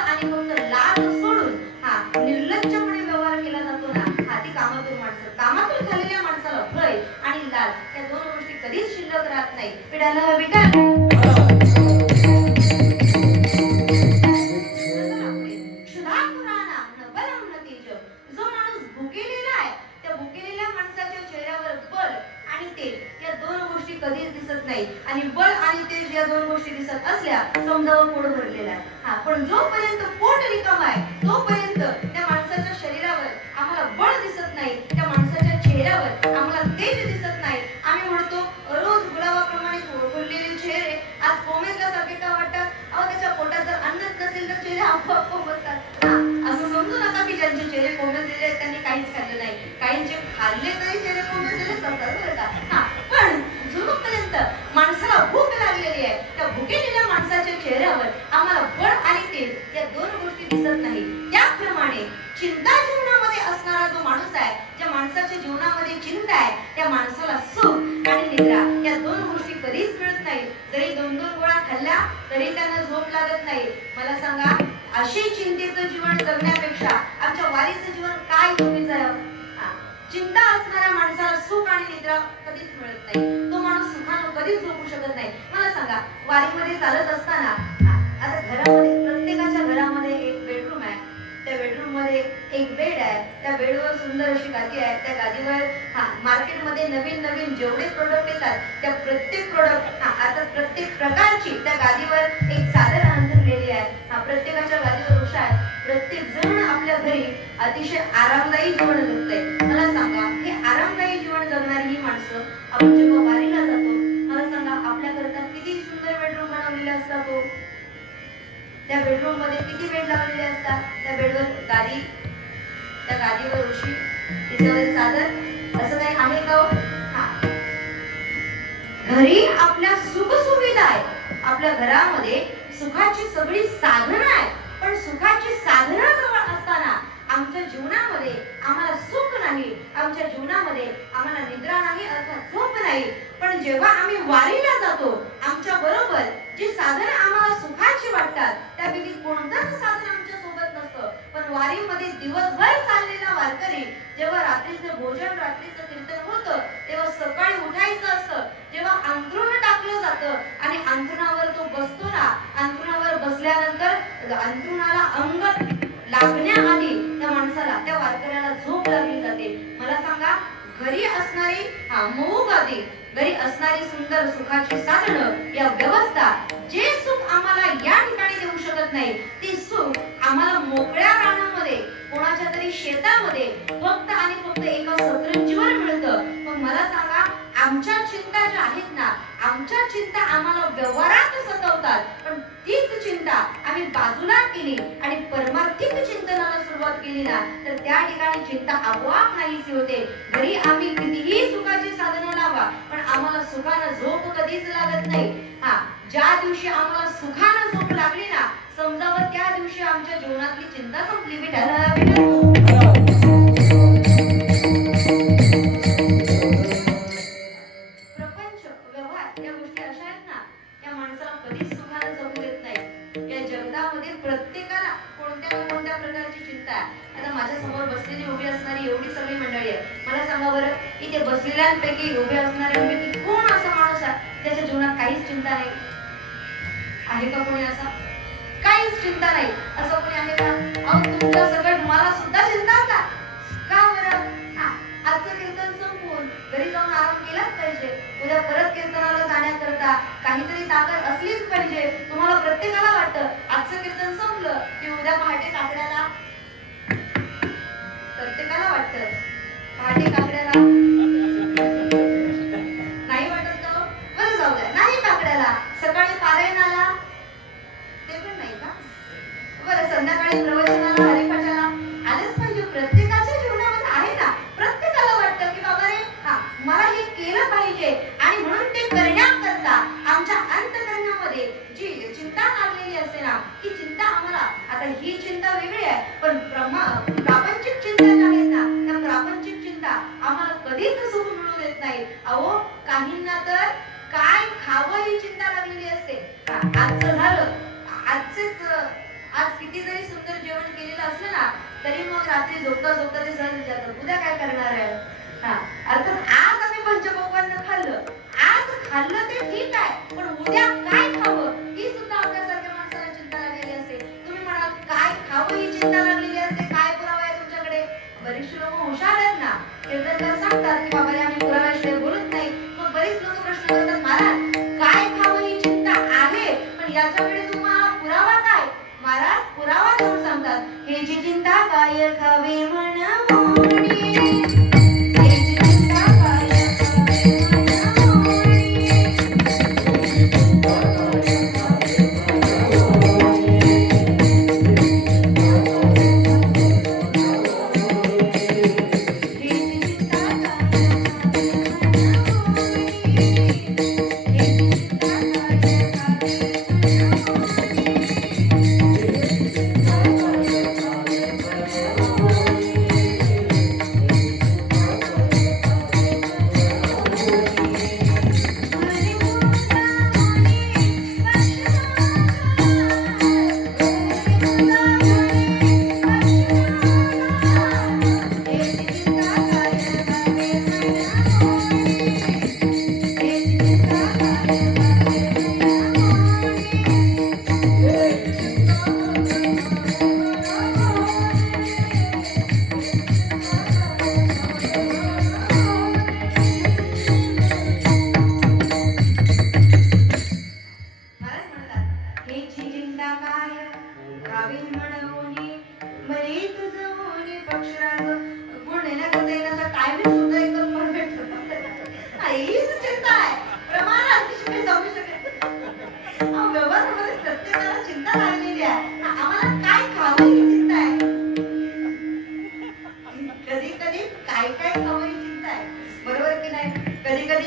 लाज सोडून निर्लज्जपणे व्यवहार केला जातो ना, ती कामातूर माणसं. कामातूर झालेल्या माणसाला भय आणि लाज या 2 गोष्टी कधीच शिल्लक राहत नाही. पिढ्याला विटा कधीच दिसत नाही. आणि बळ आणि तेज या 2 गोष्टी दिसत असल्या समजावून पोट भरलेला आहे. पण जोपर्यंत पोट रिकाम आहे तोपर्यंत त्या माणसाच्या शरीरावर आम्हाला बळ दिसत नाही, त्या माणसाच्या चेहऱ्यावर आम्हाला तेज दिसत नाही. आम्ही म्हणतो, रोज गुलाबाप्रमाणे फुललेले चेहरे आज कोमेजल्यासारखे का वाटतात? अहो, त्याच्या पोटात जर अन्नच नसेल तर चेहरे आपोआप कोमजतात. असं समजू नका की ज्यांचे चेहरे कोमेजलेले आहेत त्यांनी काहीच खाल्लं नाही. काहींचे खाल्ले तरी चेहरे कोमेजलेले असतात बरं का. पण जोपर्यंत माणसाला भूक लागलेली आहे, त्या भुकेलेल्या माणसाच्या चेहऱ्यावर आम्हाला बळ आणि तेज या 2 गोष्टी दिसत नाही. त्याप्रमाणे चिंता जीवनामध्ये असणारा जो माणूस आहे, ज्या माणसाच्या जीवनामध्ये चिंता आहे, त्या माणसाला सुख आणि निद्रा या 2 गोष्टी कधीच मिळत नाही. जरी 2-2 गोळ्या खाल्ल्या तरी त्यांना झोप लागत नाही. मला सांगा, अशी चिंतेचं जीवन जगण्यापेक्षा आमच्या वारीचं जीवन काय चुकीचं आहे? चिंता असणाऱ्या माणसाला सुख आणि निद्रा कधीच मिळत नाही. तो माणूस सुखानं कधीच झोपू शकत नाही. मला सांगा, वारीमध्ये चालत असताना आता घरामध्ये, प्रत्येकाच्या घरामध्ये एक बेडरूम आहे, त्या बेडरूम मध्ये एक बेड आहे, त्या बेडवर सुंदर अशी गादी आहे, त्या गादीवर मार्केटमध्ये नवीन नवीन जेवढे प्रोडक्ट येतात त्या प्रत्येक प्रोडक्ट, आता प्रत्येक प्रकारची त्या गादीवर एक चादर अंथरलेली आहे. प्रत्येकाच्या गादीवर उषा आहे. प्रत्येक जण आपल्या घरी अतिशय आरामदायी जीवन जगतंय. मला सांगा, हे आरामदायी जीवन जगणारी ही माणसं आपण जेव्हा वारीला जातो, मला सांगा, आपल्याकरता किती सुंदर बेडरूम बनवलेले असतात. तो त्या बेडरूम मध्ये किती बेड लावलेले असतात. त्या बेडवर गादी, त्या गादीवर उशी, तिच्यावर चादर, असं काही आहे का? घरी आपल्या सुख सुविधा आहे, आपल्या घरामध्ये सुखाची सगळी साधनं आहेत. पण सुखाची साधनं जवळ असताना आमच्या जीवनामध्ये आम्हाला सुख नाही, आमच्या जीवनामध्ये आम्हाला निद्रा नाही, अर्थात झोप नाही. पण जेव्हा आम्ही वारीला जातो, आमच्या बरोबर जी साधनं आम्हाला सुखाची वाटतात त्यापैकी कोणतंच साधन आमच्या सोबत नसतं. पण वारीमध्ये दिवसभर चाललेला वारकरी जेव्हा रात्रीचं भोजन, रात्रीचं कीर्तन होतं, तेव्हा सकाळी उठायचं असतं. जेव्हा अंथरुण टाकलं जातं आणि अंथरुणावर तो बसतो ना, अंथरुणावर बसल्यानंतर अंथरुणाला अंग लागण्याआधी त्या माणसाला, त्या वारकऱ्याला झोप लागली जाते. मला सांगा, घरी असणारी मऊ गादी, घरी असणारी सुंदर सुखाची साधनं, या व्यवस्था जे नाही. ती सुख आम्हाला मोकळ्या रानामध्ये, कोणाच्या तरी शेतामध्ये फक्त आणि फक्त एका सतरंजीवर मिळतं. मग मला सांगा, आमच्या चिंता ज्या आहेत ना, आमच्या चिंता आम्हाला व्यवहारात सतवतात, पण तीच चिंता आम्ही बाजूला केली आणि परमार्थिक चिंतनाला सुरुवात केली ना, तर त्या ठिकाणी चिंता आपोआप नाहीशी होते. घरी आम्ही कितीही सुखाची साधनं लावा, पण आम्हाला सुखानं झोप कधीच लागत नाही. हा, ज्या दिवशी आम्हाला सुखानं झोप लागली ना, समजावं त्या दिवशी आमच्या जीवनातली चिंता संपली. प्रपंच, व्यवहार या गोष्टी अशा आहेत ना, या माणसाला कधीच सुखानं जगू देत नाही. या जगतामध्ये प्रत्येकाला कोणत्या ना कोणत्या प्रकारची चिंता आहे. आता माझ्या समोर बसलेली उभी असणारी एवढी सगळी मंडळी आहे. मला सांगा बरं, इथे बसलेल्यांपैकी उभे असणाऱ्यांपैकी कोण असा माणूस आहे ज्याच्या जीवनात काहीच चिंता नाही? आहे का कोणी असा? काहीच चिंता नाही असं कोणी आहे का? अहो, तुमच्या सकट मला सुद्धा चिंता का? का बरं? आजचं कीर्तन संपवून घरी जाऊन आराम केलाच पाहिजे. उद्या परत कीर्तनाला जाण्याकरता काहीतरी ताकद असलीच पाहिजे. तुम्हाला प्रत्येकाला वाटतं आजचं कीर्तन संपलं की उद्या पहाटे काकड्याला, प्रत्येकाला वाटतं पहाटे काकड्याला नाही वाटत का? बरं, जाऊ द्या, नाही काकड्याला सकाळी पारायणाला, ते पण नाही का? बरं, संध्याकाळी प्रवचनाला, हरिपाठाला आलंच पाहिजे. प्रत्येकाच्या जीवनामध्ये आहे ना, प्रत्येकाला वाटतं की बाबा रे, मला हे केलं पाहिजे. आणि म्हणून ते करण्याकरता आमच्या अंतःकरणामध्ये जी चिंता लागलेली असते ना, ही चिंता आम्हाला, आता ही चिंता वेगळी आहे, पण प्रापंचिक चिंता ज्या आहेत ना, त्या प्रापंचिक चिंता आम्हाला कधीच सुख मिळू देत नाही. अहो, काहींना तर काय खावं ही चिंता लागलेली असते. आजचं झालं, आज किती जरी सुंदर जेवण केलेलं असलं ना, तरी मग रात्री झोपता झोपता ते सहज विचारतात उद्या काय करणार आहे. अर्थात आज आम्ही पंचपक्वान्न खाल्लं, आज खाल्लं ते ठीक आहे, पण उद्या काय खावं ही सुद्धा आपल्यासारख्या माणसाला चिंता लागलेली असते. तुम्ही म्हणाल काय खावं ही चिंता लागलेली असते, काय पुरावा आहे तुमच्याकडे? बरीचशी लोक हुशार आहेत ना, कीर्तनकार सांगतात की बाबा आम्ही पुराव्याशिवाय बोलत नाही. मग बरीच लोक प्रश्न करतात, महाराज काय खावं ही चिंता आहे, पण याच्याकडे तुम्हाला पुरावा काय? महाराज पुरावा देऊन सांगतात, हे जी चिंता काय खावे म्हणून,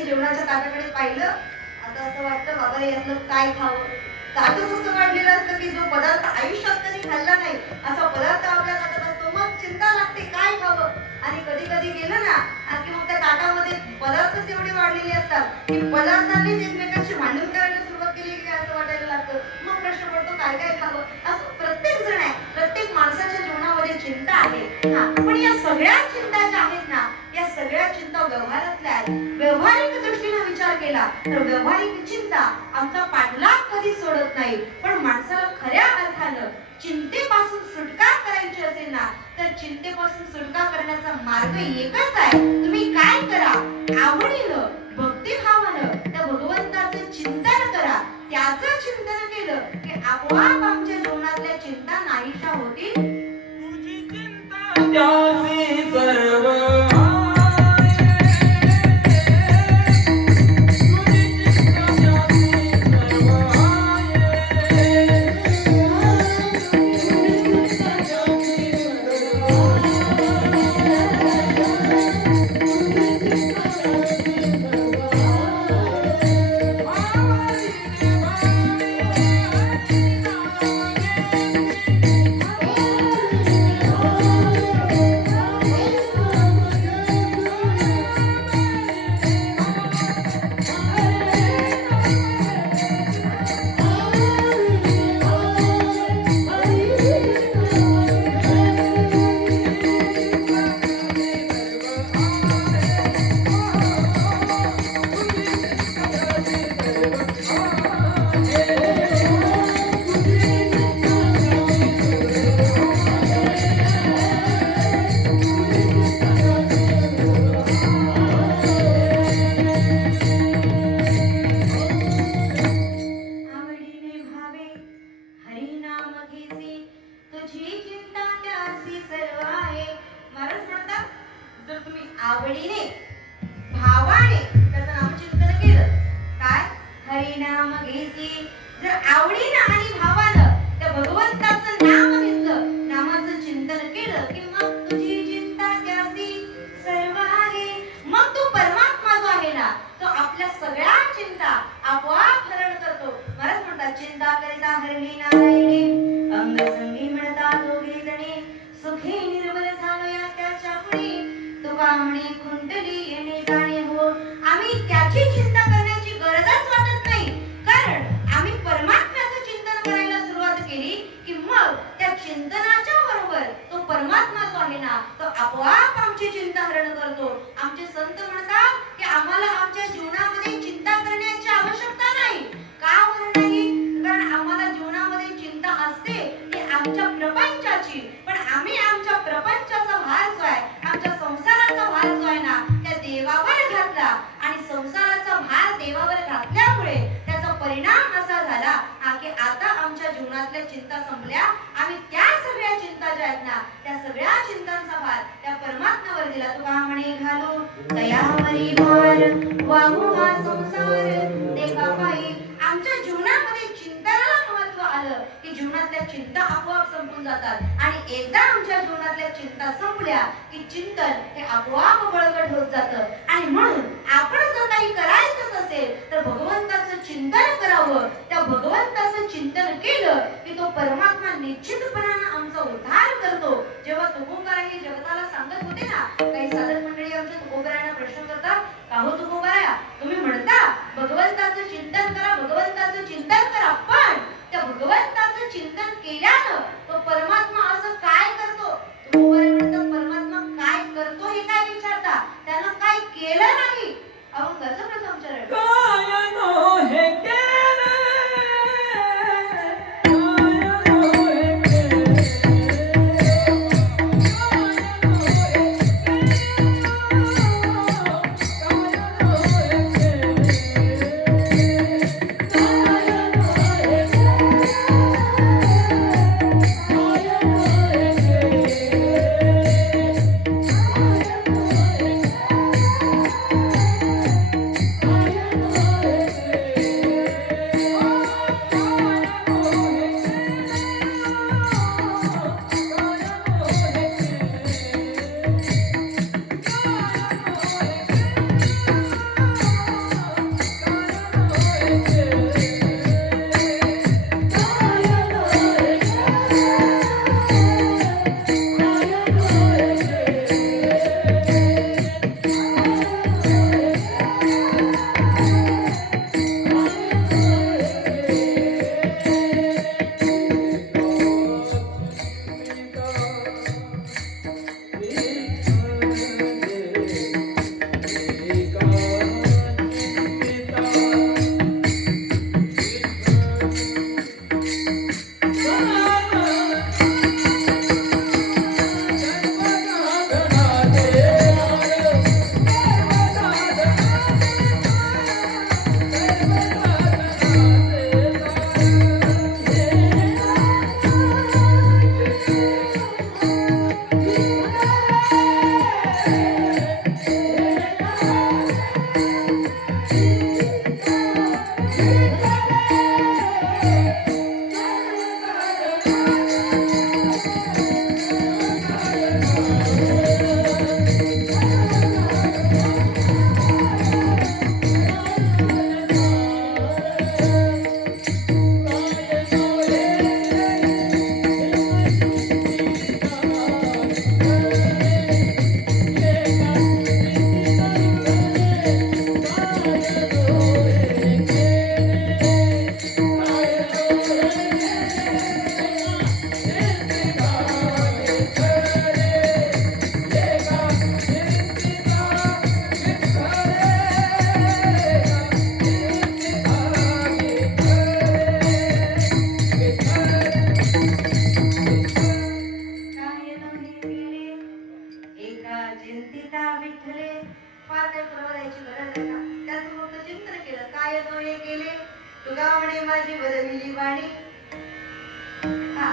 जेवणाच्या ताटाकडे पाहिलं, आता असं वाटतं बाबा यातलं काय खावं. ताटच असं वाढलेलं असतं की जो पदार्थ आयुष्यात कधी खाल्ला नाही असा पदार्थ आपल्या ताटात असतो. मग चिंता लागते काय खावं. आणि कधी कधी गेलं ना की मग त्या ताटामध्ये पदार्थच एवढे वाढलेले असतात की पदार्थांनीच एकमेकांशी भांडण करायला सुरुवात केली की असं वाटायला लागतं. मग प्रश्न पडतो काय काय खावं. असं प्रत्येक जण आहे, प्रत्येक माणसाच्या जीवनामध्ये चिंता आहे. पण या सगळ्या चिंता ज्या आहेत ना, या सगळ्या चिंता व्यवहारातल्या आहेत. व्यवहारिक दृष्टीने विचार केला तर व्यवहारिक चिंता आमचा पाठलाग कधी सोडत नाही. पण माणसाला खऱ्या अर्थानं चिंतेपासून सुटका करायची असेल ना, तर चिंतेपासून सुटका करण्याचा मार्ग एकच आहे. तुम्ही काय करा, आवडीनं भक्तिभावानं त्या भगवंताचं चिंतन करा. त्याचं चिंतन केलं की आपोआप आमच्या जीवनातल्या चिंता नाहीशा होतील. तुझी चिंता त्यासी सर्व आवडीने भावे हरी नाम घेसी तुझी चिंता त्यासी सर्व आहे. महाराज म्हणतात जर तुम्ही आवडीने भावाने त्याचं नामचिंतन केलं काय हरी नाम घेसी, जर आवडीनं आणि भावानं त्या भगवंताचं नाम घेतलं, नामाचं चिंतन केलं की मग तुझी चिंता त्यासी सर्व आहे. मग तो परमात्मा जो आहे ना तो आपल्या सगळ्या चिंता आपोआप हरण करतो. महाराज म्हणतात चिंता करिता हरली नारायणे, अंग संगी मिळता दोघे जणे, सुखी निर्मल झालो या त्याच्या पुढे, तुका म्हणे कुंडली येणे जाणे हो. आम्ही त्याची चिंता करण्याची गरजच वाटत नाही, कारण आम्ही परमात्म्याचं चिंतन करायला सुरुवात केली की मग त्या चिंतनाच्या बरोबर तो परमात्मा जो आहे ना तो आपोआप आमची चिंता हरण करतो. आमचे संत म्हणतात की आम्हाला आमच्या जीवनामध्ये चिंता करण्याची आवश्यकता नाही. का बरं नाही? कारण आम्हाला जीवनामध्ये चिंता असते ती आमच्या प्रपंचाची, पण आम्ही आमच्या प्रपंचाचा भार जो आहे, आमच्या संसाराचा भार जो आहे ना त्या देवावर घातला, आणि संसाराचा भार देवावर घातल्यामुळे त्याचा परिणाम असा झाला की आता आमच्या जीवनातल्या चिंता संपल्या. आम्ही त्या सगळ्या चिंता ज्या आहेत ना त्या सगळ्या चिंतांचा भार त्या परमात्म्यावर दिला. तुका म्हणे घालू दयावरी भार वाहू हा संसार देवा पायी. आमच्या जीवनामध्ये चिंतनाला महत्व आलं की जीवनातल्या चिंता आपोआप संपून जातात, आणि एकदा आमच्या जीवनातल्या चिंता संपल्या की चिंतन हे आपोआप बळकट होत जातं. आणि म्हणून आपण जर काही करायचं असेल तर भगवंताचं चिंतन करावं. त्या भगवंताचं चिंतन केलं की तो परमात्मा निश्चितपणाने आमचा उद्धार करतो. जेव्हा तुकोबारा हे जगताला सांगत होते ना, काही साधक मंडळी आमच्या तुकोबारांना प्रश्न करतात, का हो तुकोबारा तुम्ही म्हणता भगवंताचं चिंतन करा, भगवंताचं चिंतन करा, पण त्या भगवंताचं चिंतन केल्यानं तो परमात्मा असं काय करतो? तुकोबारा म्हणतात परमात्मा काय करतो हे काय विचारता, त्यानं काय केलं नाही. आपण कसं प्रथम चरण काय नो हे केले, काय नो हे केले, चविली वाणी. हा,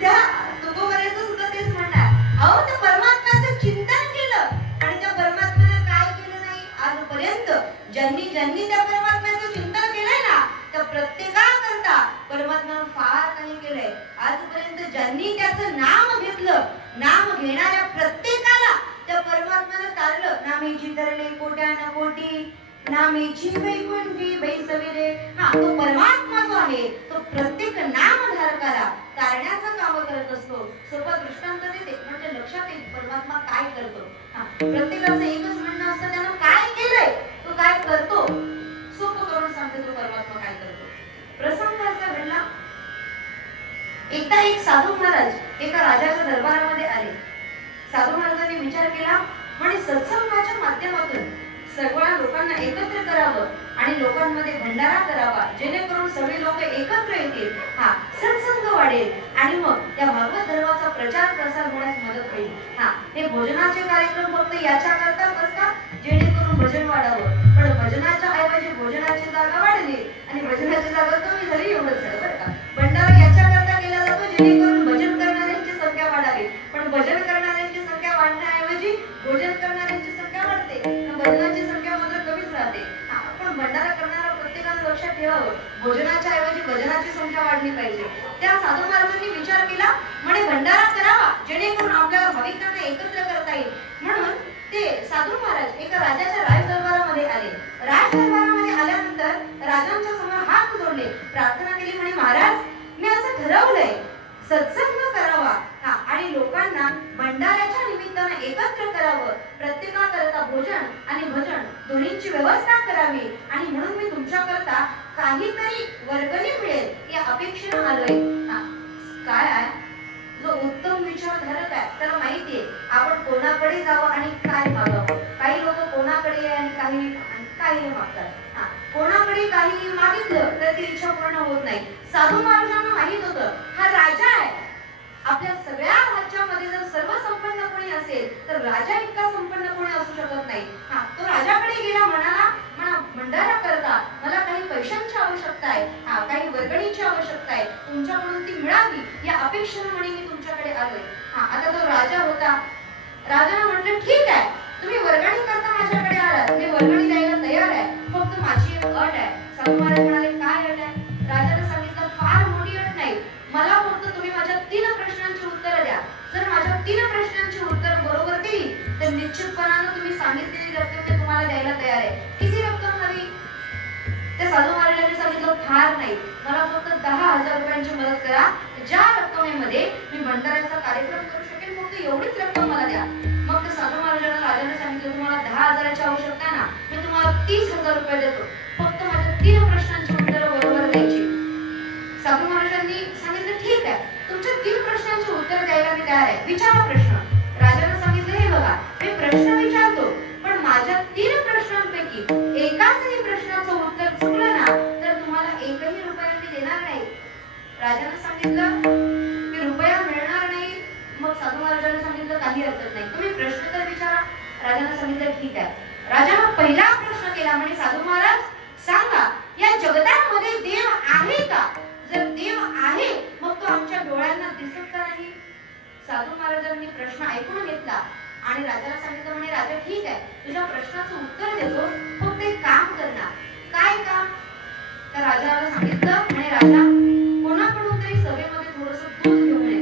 त्या तुकोबऱ्याचं सुद्धा तेच म्हणणार, अहो त्या परमात्म्याचं चिंतन केलं आणि त्या परमात्म्याने काय केलं नाही आजपर्यंत. ज्यांनी ज्यांनी त्या परमात्म्याचं चिंतन केलंय ना, त्या प्रत्येकाकरता परमात्म्यानं फार काही केलंय. आजपर्यंत ज्यांनी त्याचं नाम घेतलं, नाम घेणाऱ्या प्रत्येकाला त्या परमात्म्यानं तारलं. नामेची तरले कोट्यान कोटी, नामेची वैकुंठी बैसविले. हा, तो परमात्मा जो आहे तो प्रत्येक नामधारकाला तारण्याचं काम करत असतो. सोपा दृष्टांत देते म्हणजे लक्षात येईल परमात्मा काय करतो. हा, प्रत्येकाचं एकच म्हणणं असतं, त्यानं काय केलंय, तो काय करतो. सोपं करून सांगते तो परमात्मा काय करतो. प्रसंग असा घडला, एकदा एक साधू महाराज एका राजाच्या दरबारामध्ये आले. साधू महाराजांनी विचार केला, म्हणे सत्संगाच्या माध्यमातून सगळ्या लोकांना एकत्र करावं आणि लोकांमध्ये भंडारा करावा, जेणेकरून सगळे लोक एकत्र येतील. हा, सत्संग वाढेल आणि मग त्या भागवत धर्माचा प्रचार प्रसार होण्यास मदत होईल. हा, हे भोजनाचे कार्यक्रम फक्त याच्या करताच असतात जेणेकरून भजन वाढावं. पण भजनाच्या ऐवजी भोजनाची जागा वाढली आणि भजनाची जागा कमी झाली, एवढंच झालं बरं का. भंडारा याच्या करता केला जातो जेणेकरून भजन करणाऱ्यांची संख्या वाढावी, पण भजन करणाऱ्यांची संख्या वाढण्याऐवजी भोजन करणाऱ्यांची संख्या वाढते, भजनाची संख्या मात्र कमीच राहते. आपण भंडारा करणारा प्रत्येकानं लक्षात ठेवावं, भोजनाच्या ऐवजी भजनाची संख्या वाढली पाहिजे. त्या साधू महाराजांनी विचार केला, म्हणे भंडारा करावा जेणेकरून आपल्याला भाविकांना एकत्र करता येईल. म्हणून ते साधू महाराज एका राजाच्या राज दरबारामध्ये आले. राज दरबारामध्ये आल्यानंतर राजांच्या समोर हात जोडले, प्रार्थना केली. म्हणे महाराज, मी असं ठरवलंय सत्संग करावा आणि लोकांना भंडाऱ्याच्या निमित्तानं एकत्र करावं, प्रत्येकाकरता भोजन आणि भजन दोन्हींची व्यवस्था करावी आणि म्हणून मी तुमच्याकरता काहीतरी वर्गणी मिळेल या अपेक्षेनं आलोय. काय आहे, जो उत्तम विचारधारक आहे त्याला माहितीये आपण कोणाकडे जावं आणि काय मागावं. काही लोक कोणाकडे आणि काही मागतात. कोणाकडे काही मागितलं तर ती इच्छा पूर्ण होत नाही. साधू महाराजांना माहित होतं हा राजा आहे, आपल्या सगळ्या राज्यामध्ये जर सर्व संपन्न कोणी असेल तर राजा इतका संपन्न कोणी असू शकत नाही. तो राजाकडे गेला, म्हणाला मला भंडारा करता मला काही पैशांची आवश्यकता आहे, काही वर्गणीची आवश्यकता आहे, तुमच्याकडून ती मिळावी या अपेक्षेने म्हणे मी तुमच्याकडे आलोय. आता तो राजा होता. राजाने म्हटलं ठीक आहे, तुम्ही वर्गणी करता माझ्याकडे आलात, मी वर्गणी द्यायला तयार आहे, फक्त माझी एक अट आहे. साधू महाराज म्हणाले काय अट आहे. राजाने सांगितलं फार मोठी अट नाही, मला फक्त तुम्ही माझ्या 3 प्रश्नांची उत्तरं द्या. जर माझ्या 3 प्रश्नांची उत्तर बरोबर दिली तर निश्चितपणाने तुम्ही सांगितलेली रक्कम मी तुम्हाला द्यायला तयार आहे. किती रक्कम हवी. त्या साधू महाराजांनी सांगितलं फार नाही, मला फक्त 10,000 रुपयांची मदत करा, ज्या रक्कमेमध्ये मी भंडाऱ्याचा कार्यक्रम करू शकेल फक्त एवढीच रक्कम मला द्या. मग त्या साधू महाराजांना राजाने सांगितलं तुम्हाला 10,000ची आवश्यकता आहे ना, मी तुम्हाला 30,000 रुपये देतो, फक्त माझ्या 3 प्रश्नांची उत्तरं बरोबर द्यायची. साधू महाराजांनी सांगितलं ठीक आहे, तुमच्या 3 प्रश्नांची उत्तर द्यायला मी तयार आहे, विचारा प्रश्न. राजाने सांगितलं हे बघा, मी प्रश्न विचारतो पण माझ्या 3 प्रश्नांपैकी एकाचही प्रश्नाचं उत्तर चुकलं ना तर तुम्हाला 1ही रुपया मी देणार नाही. राजाने सांगितलं की रुपया मिळणार नाही. मग साधू महाराजांनी सांगितलं काही हरकत नाही, तुम्ही प्रश्न तर विचारा. राजाने सांगितलं ठीक आहे. राजाने पहिला प्रश्न केला, म्हणे साधू महाराज सांगा या जगतामध्ये देव आहे का. जर देव आहे मग तो आमच्या डोळ्यांना दिसत का नाही. साधू महाराजांनी प्रश्न ऐकून घेतला आणि राजाला सांगितलं, म्हणे राजा ठीक आहे, तुझ्या प्रश्नाचं उत्तर देतो, फक्त एक काम करणार. काय काम. त्या राजाला सांगितलं, म्हणे राजा कोणाकडून तरी सभेमध्ये थोडंसं दूध घेऊन ये.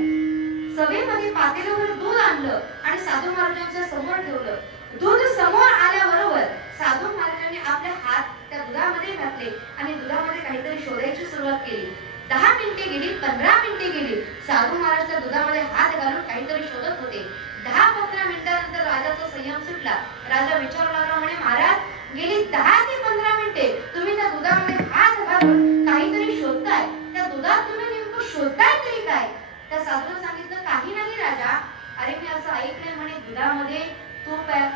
सभेमध्ये पातेल्यावर दूध आणलं आणि साधू महाराजांच्या समोर ठेवलं. दूध समोर आल्याबरोबर साधू महाराजांनी आपले हात त्या दुधामध्ये घातले आणि दुधामध्ये काहीतरी शोधायची सुरुवात केली. 10 मिनिटे गेली, 15 मिनिटे गेली, साधू महाराज त्या दुधामध्ये हात घालून काहीतरी शोधत होते. 10-15 मिनिटांनंतर राजाचा संयम सुटला. राजा विचारू लागला, म्हणे महाराज गेली 10 ते 15 मिनिटे तुम्ही त्या दुधामध्ये हात घालून काहीतरी शोधताय, त्या दुधात तुम्ही नेमकं शोधताय तरी काय. त्या साधूने सांगितलं काही नाही राजा, अरे मी असं ऐकलंय म्हणे दुधामध्ये तूप आहे,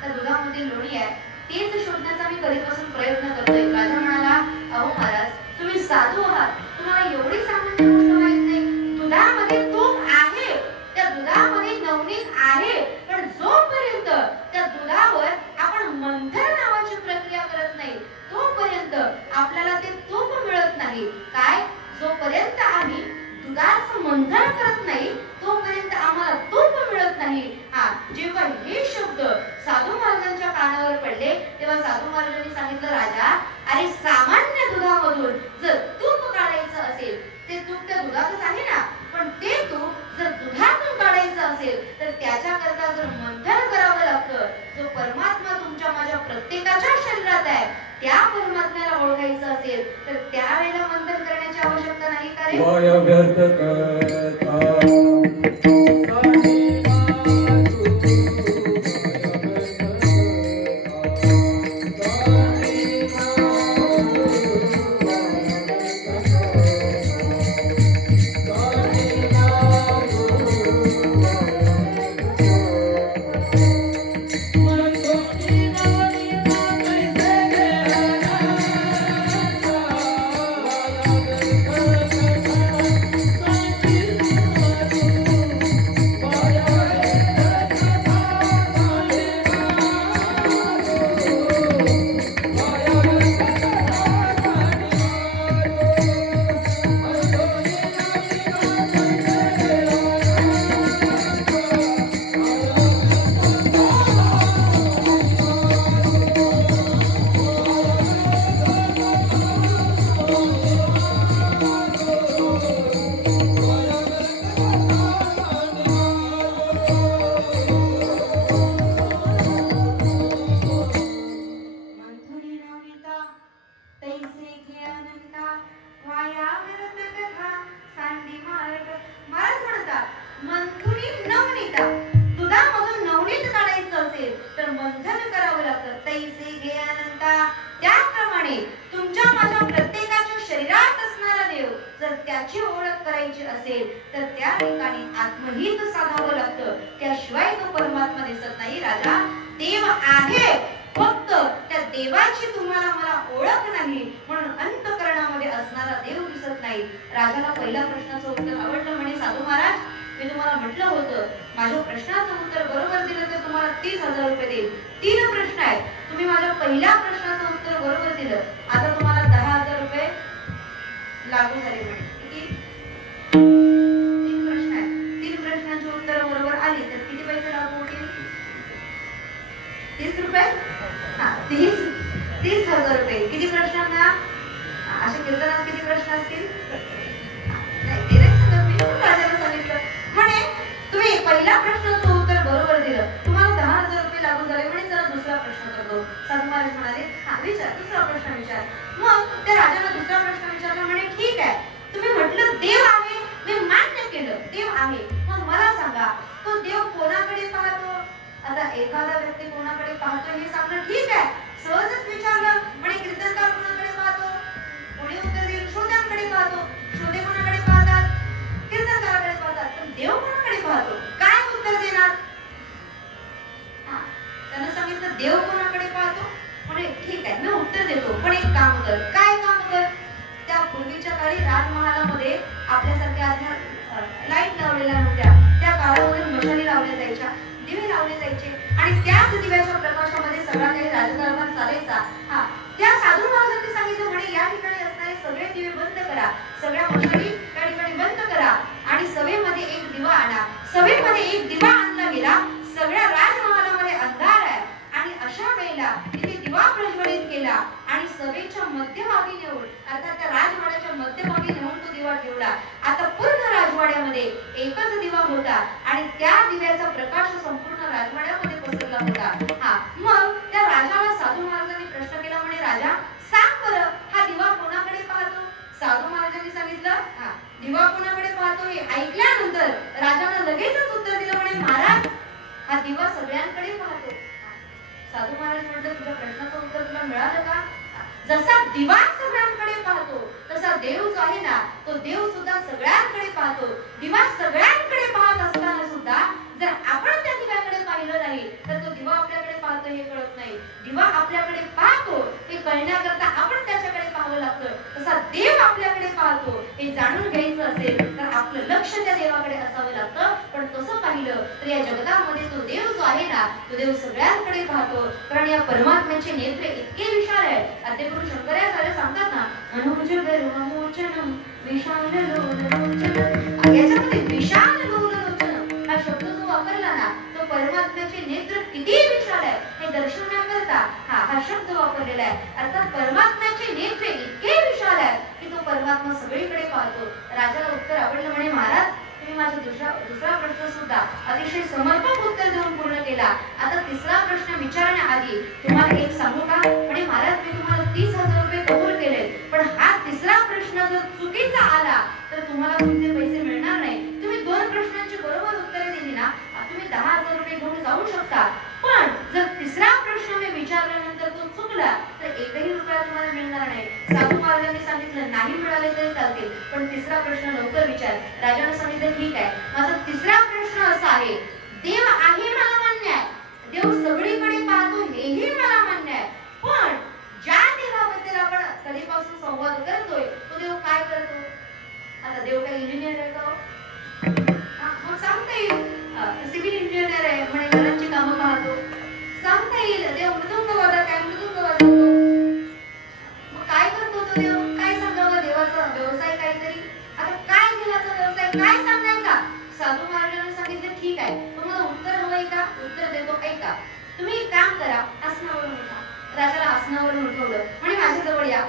त्या दुधामध्ये लोणी आहे, तेच शोधण्याचा मी कधीपासून प्रयत्न करतोय. राजा म्हणाला अहो महाराज तुम्ही साधू आहात, तुम्हाला एवढी सामान्य गोष्ट माहित नाही. दुधामध्ये तूप आहे, त्या दुधामध्ये नवनीत आहे, पण जोपर्यंत त्या दुधावर आपण मंथन नावाची प्रक्रिया करत नाही तोपर्यंत आपल्याला ते तूप मिळत नाही. काय जोपर्यंत आम्ही दुधाचं मंथन करत नाही तोपर्यंत आम्हाला तूप मिळत नाही. जेव्हा हे शब्द साधू महाराजांच्या कानावर पडले तेव्हा साधू महाराजांनी सांगितलं, राजा, अरे सामान्य दुधामधून जर तूप काढायचं असेल, ते तूप त्या दुधातच आहे ना, पण ते तूप जर दुधातून काढायचं असेल तर त्याच्याकरता जर मंथन करावं लागतं. जो परमात्मा तुमच्या माझ्या प्रत्येकाच्या शरीरात आहे त्या परमात्म्याला ओळखायचं असेल तर त्यावेळेला मंथन करण्याची आवश्यकता नाही का रे? वाया व्यर्थ करता मंथुनी नवनीता तैसे घे अनंता वाया व्यर्थ कथा सांडी मार्ग. महाराज म्हणतात मंथुनी नवनीता, दुधामधून नवनीत काढायचं असेल तर मंथन करावं लागतं. तैसे घे अनंता, त्याप्रमाणे तुमच्या माझ्या प्रत्येकाच्या शरीरात असणारा देव जर त्याची ओळख करायची असेल तर त्या ठिकाणी आत्महित साधावं लागतं. त्याशिवाय तो परमात्मा दिसत नाही. राजा, देव आहे, फक्त त्या देवाची तुम्हाला मला ओळख नाही, म्हणून अंतःकरणामध्ये असणारा देव दिसत नाही. राजाला पहिल्या प्रश्नाचं उत्तर आवडलं. म्हणे, साधू महाराज, मी तुम्हाला म्हटलं होतं माझ्या प्रश्नाचं उत्तर बरोबर दिलं तर तुम्हाला 30,000 रुपये देईल. 3 प्रश्न आहेत, तुम्ही माझ्या पहिल्या प्रश्नाचं उत्तर बरोबर दिलं, आता तुम्हाला 10,000 रुपये लागू झाले. म्हणे किती? 3 प्रश्न आहेत, 3 प्रश्नांची उत्तर बरोबर आली तर किती पैसे लागू होतील? 30 रुपये. 30,000 रुपये. किती प्रश्नांना? अशा कीर्तनात किती प्रश्न असतील? नाही, ते नाही सांगत मी, राजाला सांगितलं. म्हणे, तुम्ही पहिल्या प्रश्नाचं उत्तर बरोबर दिलं, तुम्हाला 10,000 रुपये लागू झाले. म्हणे, चला दुसरा प्रश्न करतो. साधू महाराज म्हणाले, विचार, दुसरा प्रश्न विचार. मग त्या राजाला दुसरा प्रश्न विचारला. म्हणे, ठीक आहे, तुम्ही म्हटलं देव आहे, मी मान्य केलं, देव आहे. मग मला सांगा, तो देव कोणाकडे पाहतो? आता एखादा व्यक्ती कोणाकडे पाहतो हे सांगणं ठीक आहे, सहजच विचारलं. म्हणे, कीर्तनकार कोणाकडे पाहतो? कोणी उत्तर देईल? श्रोत्यांकडे पाहतो. श्रोते कोणाकडे पाहतात? कीर्तनकाराकडे पाहतात. पण देव कोणाकडे पाहतो? काय उत्तर देणार? त्यानं सांगितलं देव कोणाकडे पाहतो. म्हणे, ठीक आहे, मी उत्तर देतो, पण एक काम कर. काय काम कर? त्या पूर्वीच्या काळी राजमहालामध्ये आपल्यासारख्या लाईट लावलेल्या नव्हत्या. त्या काळामध्ये मशाली लावल्या जायच्या, दिवे लावले जायचे आणि त्याच दिव्याच्या प्रकाशामध्ये सगळा काही राजदरबार चालायचा. त्या साधू महाराजांनी सांगितलं, म्हणे, या ठिकाणी असणारे सगळे दिवे बंद करा, सगळ्या मशाली त्या ठिकाणी बंद करा आणि सभेमध्ये एक दिवा आणा. सभेमध्ये एक दिवा आणला गेला. सगळ्या राजमहालामध्ये अंधार आहे आणि अशा वेळेला तिथे दिवा प्रज्वलित केला आणि सभेच्या मध्यभागी नेऊन, अर्थात त्या राजवाड्याच्या मध्यभागी नेऊन तो दिवा ठेवला. आता पूर्ण राजवाड्यामध्ये एकच दिवा होता आणि त्या दिव्याचा प्रकाश संपूर्ण राजवाड्यामध्ये पसरला होता. मग त्या राजाला साधू महाराजांनी प्रश्न केला. म्हणे, राजा, सांग बरं, हा दिवा कोणाकडे पाहतो? साधू महाराजांनी सांगितलं, दिवा कोणाकडे पाहतो हे ऐकल्यानंतर राजाला लगेचच उत्तर दिलं. म्हणे, महाराज, हा दिवा सगळ्यांकडे पाहतो. साधू महाराज म्हटलं, तुझ्या प्रश्नाचं उत्तर तुला मिळालं का? जसा दिवा सगळ्यांकडे पाहतो तसा देव जो आहे ना, तो देव सुद्धा सगळ्यांकडे पाहतो. दिवा सगळ्यांकडे पाहत असताना सुद्धा जर आपण त्या दिव्याकडे पाहिलं नाही तर तो दिवा आपल्याकडे पाहतो हे कळत नाही. दिवा आपल्याकडे पाहतो हे कळण्याकरता आपण त्याच्याकडे पाहावं लागतं. तसा देव आपल्याकडे पाहतो हे जाणून घ्यायचं असेल तर आपलं लक्ष त्या देवाकडे असावं लागतं. पण तसं पाहिलं तर या जगतामध्ये तो देव जो आहे ना, तो देव सगळ्यांकडे पाहतो. कारण या परमात्म्याचे नेत्र इतके विशाल आहे. आद्यगुरु शंकराचार्य सांगतात ना, अनुज गर्वमोचनम विशाललोललोचनम. याच्यामध्ये विशाललोललोचनम हा शब्द जो वापरला ना, तो परमात्म्याचे नेत्र किती विशाल आहे हे दर्शवण्याकरता हा शब्द वापरलेला आहे. अर्थात परमात्म्याचे नेत्र इतके विशाल आहे की तो परमात्मा सगळीकडे पाहतो. राजाला उत्तर आवडलं. म्हणे, महाराज, तुम्ही माझा दुसरा प्रश्न सुद्धा अतिशय समर्पक उत्तर देऊन पूर्ण केला. आता तिसरा प्रश्न विचारण्याआधी तुम्हाला एक सांगू का? म्हणे, महाराज, मी तुम्हाला 30,000 रुपये कबूल केले, पण हा तिसरा प्रश्न जर चुकीचा आला तर तुम्हाला तुमचे पैसे मिळणार नाही. तुम्ही 2 प्रश्नांची बरोबर उत्तरे दिली ना, तुम्ही 10,000 रुपये घेऊन जाऊ शकता. पण जर तिसरा प्रश्न मी विचारल्यानंतर तो चुकला तर एकही रुपया तुम्हाला मिळणार नाही. साधू महाराजांनी सांगितलं, नाही मिळाले तरी चालतील, पण तिसरा प्रश्न लवकर विचार. राजाने सांगितलं, ठीक आहे. माझा तिसरा प्रश्न असा आहे, देव आहे मला मान्य आहे, देव सगळीकडे पाहतो हेही मला मान्य आहे, पण ज्या देवाबद्दल आपण कधीपासून संवाद करतोय तो देव काय करतो? आता देव काय इंजिनियर आहे का? मग सांगता येईल सिव्हिल इंजिनियर आहे, म्हणे घरांची कामं पाहतो. सांगता येईल देव मृदुंग वादक आहे, मृदुंग वाजवतो. मग काय करतो तो देव? काय सांगावं? देवाचा व्यवसाय काहीतरी. आता काय देवाचा व्यवसाय काय सांगायचा? साधू महाराजांनी सांगितलं, ठीक आहे, तुम्हाला उत्तर हवंय का? उत्तर देतो, ऐका. तुम्ही एक काम करा, आसनावरून उठा. राजाला आसनावरून उठवलं. म्हणे, माझ्या जवळ या.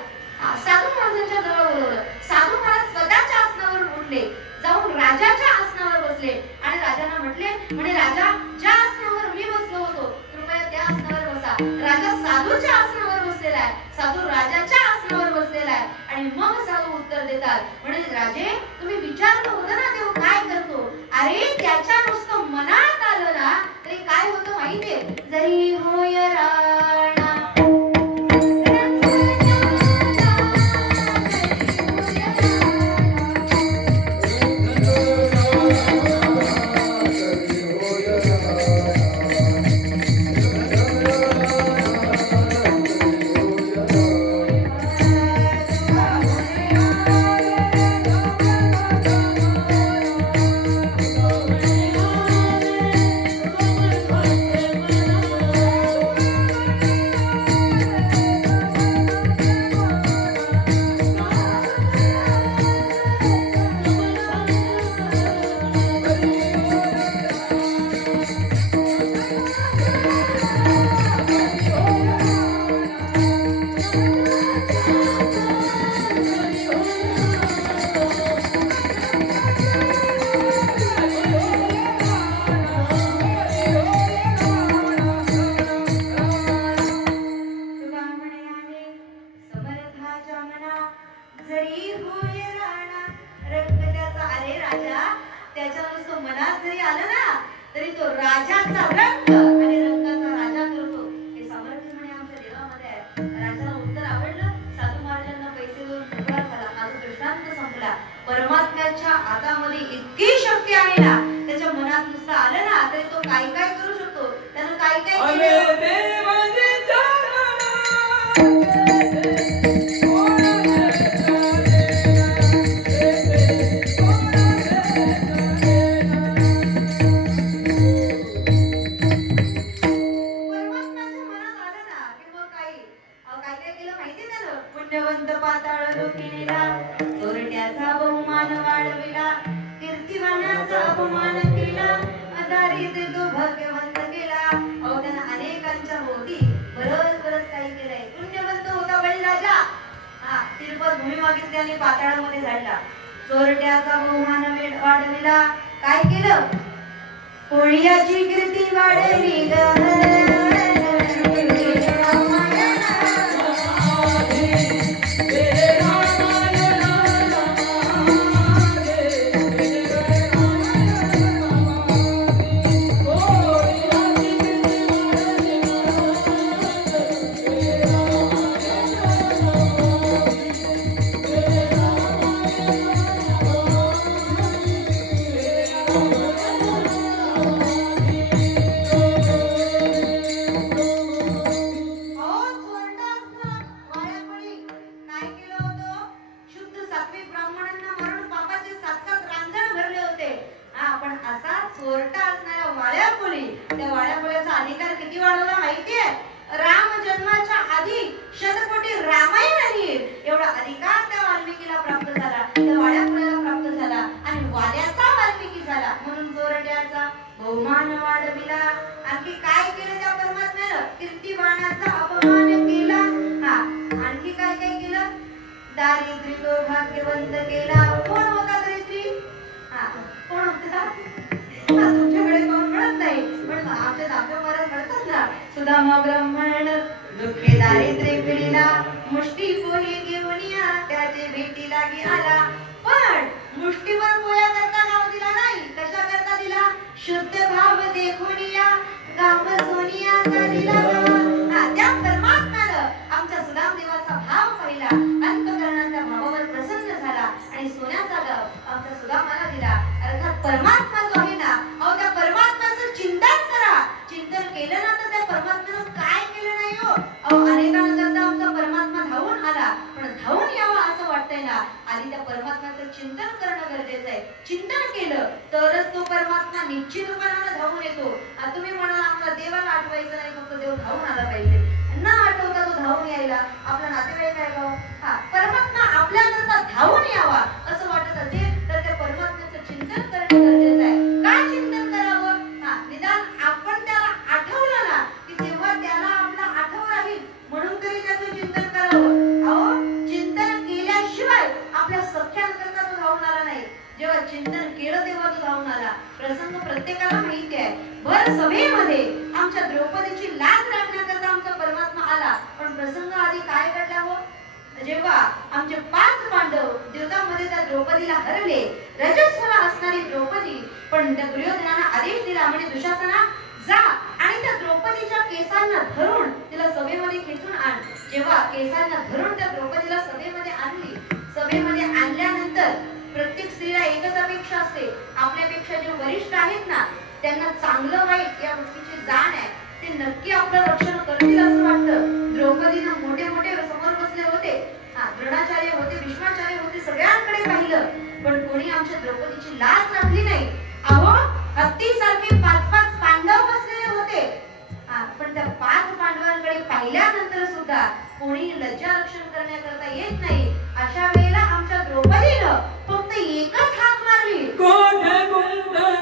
साधू महाराजांच्या जवळ बोलवलं. साधू महाराज स्वतःच्या आसनावरून उठले, जाऊन राजाच्या आसनावर बसले आणि राजांना म्हटले, म्हणे, राजा, ज्या आसनावर मी बसलो होतो कृपया त्या आसनावर बसा. राजा साधूच्या आसनावर बसलेला आहे, साधू राजाच्या आसनावर बसलेला आहे. आणि मग साधू उत्तर देतात. म्हणे, राजे, तुम्ही विचारलं होतं ना देव काय करतो? अरे, त्याच्या नुसतं मनात आलं ना तरी काय होतं माहितीये? जरी होय राणा परमात्म्याच्या हातामध्ये इतकी शक्ती आहे ना, त्याच्या मनात नुसतं आलं ना तरी तो काय काय करू शकतो. त्यानं काय काय केलं. पुण्यवंत पाताळ लोकिनीला चोरट्याचा बहुमान वाढविला, कीर्तिवानाचा अपमान केला, अदारीचे तो भाग्यवंत केला. अहो, त्यानं अनेकांच्या होती बरंच काही केलंय. पुण्यवंत होता बळीराजा. तिरुपत भूमी मागितल्याने पाताळामध्ये झाडला. चोरट्याचा बहुमान वाढविला, काय केलं? कोळियाची कीर्ती वाढविली ग. चोरटा असणारा वाड्या खोली. त्या वाड्या खोल्याचा अधिकार किती वाढवला माहितीये? राम जन्माच्या आधी शतकोटी रामायण लिहिल एवढा अधिकार त्या वाल्मिकीला प्राप्त झाला, त्या वाड्या खोल्याला प्राप्त झाला आणि वाड्याचा वाल्मिकी झाला. म्हणून जोरड्याचा बहुमान वाढविला. आणखी काय केलं त्या परमात्म्यानं? कीर्तिवानाचा अपमान केला. हा, आणखी काय काय केलं? दारिद्र्य तो भाग्यवंत केला. कोण होता दारिद्र्य? हा, कोण होता? तुमच्याकडे कोण म्हणत नाही, पण आमच्या दाखव्या महाराज म्हणतात ना, सुदामा ब्राह्मण दुःखे दारिद्र्य पिढीला, मुष्टी पोहे घेऊन या त्याचे भेटी लागी आला. पण मुष्टीवर पोया करता नाव दिला नाही, कशा करता दिला? शुद्ध भाव देखून या गाव सोनियाचा दिला. हा, त्या परमात्म्यानं आमच्या सुदाम देवाचा भाव पाहिला, अंतःकरणाच्या भावावर प्रसन्न झाला आणि सोन्याचा गाव आमच्या सुदामाला दिला. अर्थात परमात्मा जो आहे ना, अहो त्या परमात्म्याचं चिंतन करा. चिंतन केलं ना तर त्या परमात्म्यानं काय केलं नाही हो. अहो अनेकांना आमचा परमात्मा धावून आला, पण धावून यावा असं वाटतंय ना, आधी त्या परमात्म्याचं चिंतन करणं गरजेचं आहे. चिंतन केलं तरच तो परमात्मा निश्चित रूपाने धावून येतो. आता तुम्ही म्हणाल आपला देवाला आठवायचं नाही, फक्त देव धावून आला पाहिजे. न आठवता तो धावून यायला आपला नातेवाईक आहे का? हा, परमात्मा आपल्याकरता धावून यावा असं वाटत असेल तर त्या परमात्म्याचं चिंतन करणं गरजेचं आहे. काय चिंतन करावं? हा, निदान आपण त्याला आठवलं ना की तेव्हा त्याला आपला आठव राहील म्हणून तरी त्याचं चिंतन करावं. अहो चिंतन केल्याशिवाय आपल्या सख्यांकरता तो धावून आला नाही. जेव्हा चिंतन केलं तेव्हा तो धावून आला. प्रसंग प्रत्येकाला माहिती आहे. भर सभेमध्ये आमच्या द्रौपदीची लाज राखण्याकरता आमचा परमात्मा आला, पण प्रसंग आधी काय घडला हो? जेव्हा आमचे 5 पांडव युद्धामध्ये त्या द्रौपदीला हरवले, रजस्वला असणारी द्रौपदी, पण त्या दुर्योधनानं आदेश दिला म्हणजे दुशासना जा आणि त्या द्रौपदीच्या केसांना धरून तिला सभेमध्ये खेचून आण. जेव्हा केसांना धरून त्या द्रौपदीला सभेमध्ये आणली, सभेमध्ये आणल्यानंतर प्रत्येक स्त्रीला एकच अपेक्षा असते, आपल्यापेक्षा जे वरिष्ठ आहेत ना त्यांना चांगलं वाईट या गोष्टीची जाण आहे, ते नक्की आपलं रक्षण करतील असं वाटतं. द्रौपदीनं मोठे मोठे समोर बसले होते, द्रोणाचार्य होते, भीष्माचार्य होते, सगळ्यांकडे पाहिलं, पण कोणी आमच्या द्रौपदीची लाज राखली नाही. अहो हत्तीसारखे 5-5 पांडव बसलेले होते, पण त्या 5 पांडवांकडे पाहिल्यानंतर सुद्धा कोणी लज्जा रक्षण करण्याकरता येत नाही. अशा वेळेला आमच्या द्रौपदीनं फक्त एकच हाक मारली, कोठे गुंतला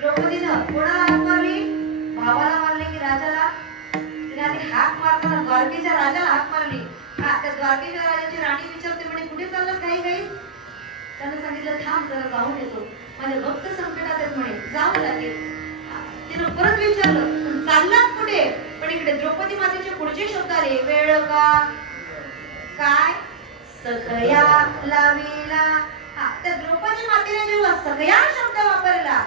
द्रौपदीनं कोणाला हाक मारली? भावाला मारले की राजाला? तिने आधी हाक मारताना द्वारकेच्या राजाला हाक मारली. त्या द्वारकेच्या राजाची राणी विचारते म्हणे कुठे चाललास काही काही? त्यानं सांगितलं थांब जरा जाऊन येतो, माझे भक्त संकटात आहेत म्हणे, जावं लागेल. तिनं परत विचारलं चाललात कुठे? पण इकडे द्रौपदी मातेचे पुढचे शब्द आले, वेळ का काय सखया लावेला. त्या द्रौपदी मातेने जेव्हा सगळ्या शब्द वापरला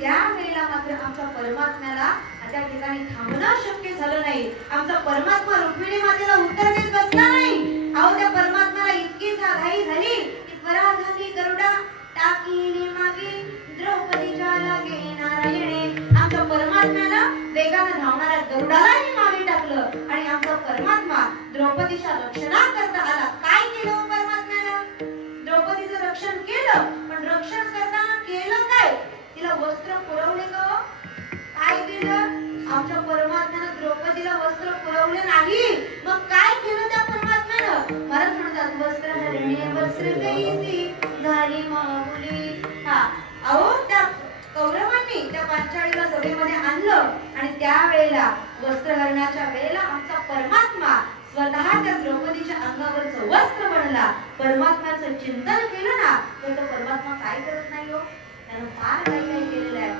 त्या वेळेला मात्र आमच्या परमात्म्याला त्या ठिकाणी थांबणं शक्य झालं नाही. आमचा परमात्मा रुक्मिणी मातेला उत्तर देत बसला नाही. अहो त्या परमात्म्याला इतकी घाई झाली की त्वरा झाली गरुडा टाकीने मागे द्रौपदीच्या लागे नारायणे. आमच्या परमात्म्याला वेगाने धावणाऱ्या गरुडालाही मागे टाकलं आणि आमचा परमात्मा द्रौपदीच्या रक्षणाकरता आला. काय केलं परमात्म्यानं? द्रौपदीचं रक्षण केलं, पण रक्षण वस्त्र पुरवले का हो? काय केलं? आमच्या परमात्म्यानं द्रौपदीला वस्त्र पुरवले नाही, मग काय केलं त्या परमात्म्यानं? महाराज म्हणतात वस्त्रहरणे वस्त्र कैसी झाली माऊली. हा, अहो त्या कौरवांनी त्या पांचाळीला सभेमध्ये आणलं आणि त्यावेळेला वस्त्रहरणाच्या वेळेला आमचा परमात्मा स्वतः त्या द्रौपदीच्या अंगावरचं वस्त्र बनला. परमात्म्याचं चिंतन केलं ना तर तो परमात्मा काय करत नाही हो, त्यानं फार काही काही केलेलं आहे.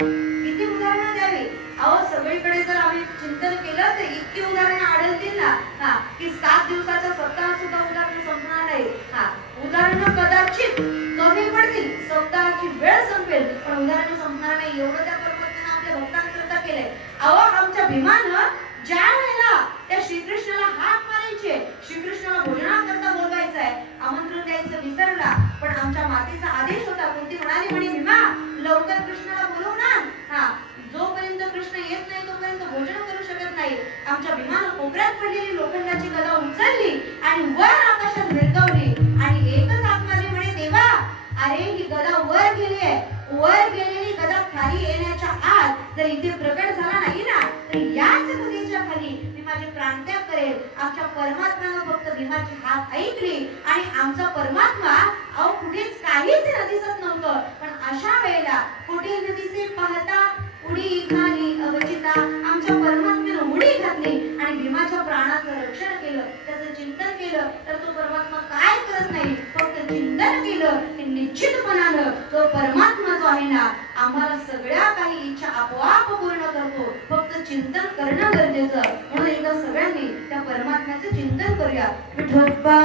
किती उदाहरणं द्यावी? अहो सगळीकडे जर आम्ही चिंतन केलं तर इतकी उदाहरणं आढळतील ना, हा, की 7 दिवसाचा सप्ताह सुद्धा उदाहरणं संपणार नाही. हा, उदाहरणं कदाचित कमी पडतील, सप्ताहाची वेळ संपेल पण उदाहरणं संपणार नाही. एवढं त्या परमात्म्यानं आपल्या भक्तांकरता केलंय. अहो आमच्या भीमानं ज्या वेळेला त्या श्रीकृष्णाला हाक मारायचे, श्रीकृष्णाला भोजनाकरता बोलवायचं आहे, आमंत्रण द्यायचं विसरला, पण आमच्या मातेचा आदेश होता. कुंती म्हणाली म्हणे भीमा लवकर कृष्णाला बोलव ना. हा, जोपर्यंत कृष्ण येत नाही तोपर्यंत भोजन करू शकत नाही. आमच्या भीमानं कोपऱ्यात पडलेली लोखंडाची गदा उचलली आणि वर आकाशात भिरकावली आणि एकच हाक मारली म्हणे देवा, अरे ही गदा वर गेली आहे, वर गेलेली गदा खाली येण्याच्या आत जर इथे प्रकट झाला नाही ना तर याच गदेच्या खाली मी माझे प्राणत्याग करेल. आमच्या परमात्म्यानं फक्त भीमाची हाक ऐकली आणि आमचा परमात्मा अहो कुठेच काहीच न दिसत नव्हतं, पण अशा वेळेला कुठे न दिसे पाहता उडी घाली अवचिता. आमच्या परमात्म्यानं उडी घातली आणि भीमाच्या प्राणाचं रक्षण केलं, त्याचं चिंतन केलं. तर तो परमात्मा काय करत नाही, फक्त चिंतन केलं की निश्चितपणानं तो परमात्मा जो आहे ना आम्हाला सगळ्या काही इच्छा आपोआप पूर्ण करतो. फक्त चिंतन करणं गरजेचं. म्हणून एकदा सगळ्यांनी त्या परमात्म्याचं चिंतन करूया. विठोबा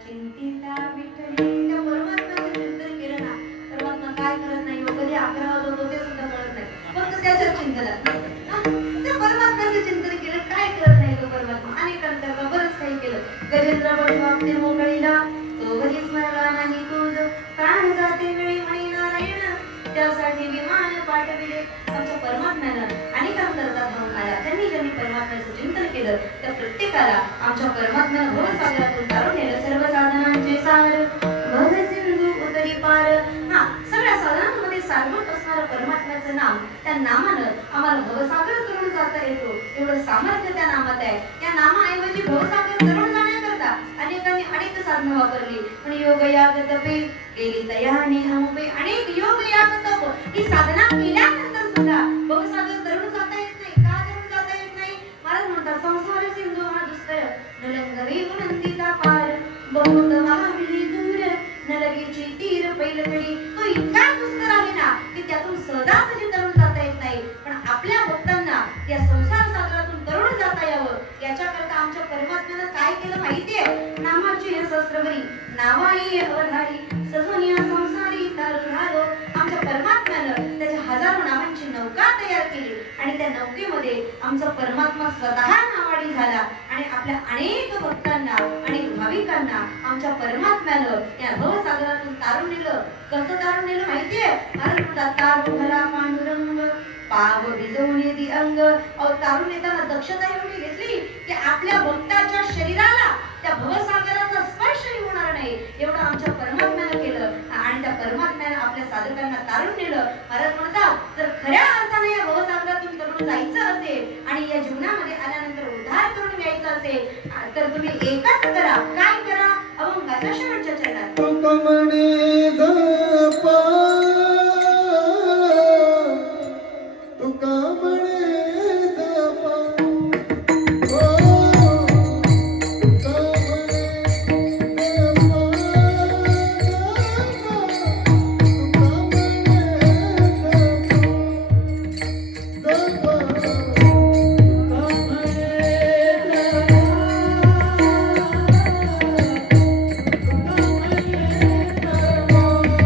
चिंतिता विठ्ठली. त्या परमात्म्याचं चिंतन केलं ना परमात्मा काय करत नाही, कधी 11 वाजवतो ते सुद्धा कळत नाही, फक्त त्याच्याच चिंतनात. त्या परमात्म्याचं चिंतन केलं काय करत नाही तो परमात्मा. अनेकांकरता बरंच काही केलं. गजेंद्र बळी मोकळीला तो घरी स्मरला नाही तुझ प्राण जाते वेळी म्हणी नारायण त्यासाठी विमान पाठविले. आमच्या परमात्म्यानं अनेकांकरता धावून आल्या. त्यांनी ज्यांनी परमात्म्याचं चिंतन केलं त्या प्रत्येकाला आमच्या परमात्म्यानं भवसागरातून तारून नेलं. सर्व साधनांचे सार भव सिंधू उतरी पार. हा, सगळ्या साधनांमध्ये सारभूत असणारं परमात्म्याचं नाम, त्या नामानं आम्हाला भवसागर करून जाता येतो. एवढं सामर्थ्य त्या नामात आहे. या नामाऐवजी भवसागर करून जाण्याकरता अनेकांनी अनेक साधनं वापरली. पण योग याग तपे केली तयाने हमुपे. अनेक योग याग तप ही साधना केल्यानंतर सुद्धा भवसागर करून जाता येत नाही. का केल्यासाठी तो इतका दुष्कर आहे ना की त्यातून सहजासहजी तरुण जाता येत नाही. पण आपल्या भक्तांना या संसार सागरातून तरुण जाता यावं याच्याकरता आमच्या परमात्म्यानं काय केलं माहितीये? नामाची हे सहस्रवरी नावाई अवधारी सजून या संसारी तरुण आलो. आमच्या परमात्म्यानं त्याच्या हजारो नावांची नौका तयार केली आणि त्या नौकेमध्ये आमचा परमात्मा स्वतः नावाडी झाला आणि आपल्या अनेक भक्तांना अनेक भाविकांना आमच्या परमात्म्यानं या भवसागरातून तारून नेलं. कसं तारून नेलं माहितीये? महाराज म्हणतात तारू भला पांडुरंग पाव भिजवून येती अंग. तारून येताना दक्षता एवढी घेतली की आपल्या भक्ताच्या शरीराला त्या भवसागराचा स्पर्शही होणार नाही एवढं आमच्या परमात्म्यानं केलं आणि त्या परमात्म्यानं आपल्या साधकांना तारून नेलं. महाराज म्हणतात जर खऱ्या अर्थाने या भवसागरातून तरुण जायचं असेल आणि या जीवनामध्ये आल्यानंतर उद्धार करून घ्यायचा असेल तर तुम्ही एकच करा. काय करा? अभंगाच्या शेवटच्या चरणात तुकमणे जपा तुकमणे जपा Thank you.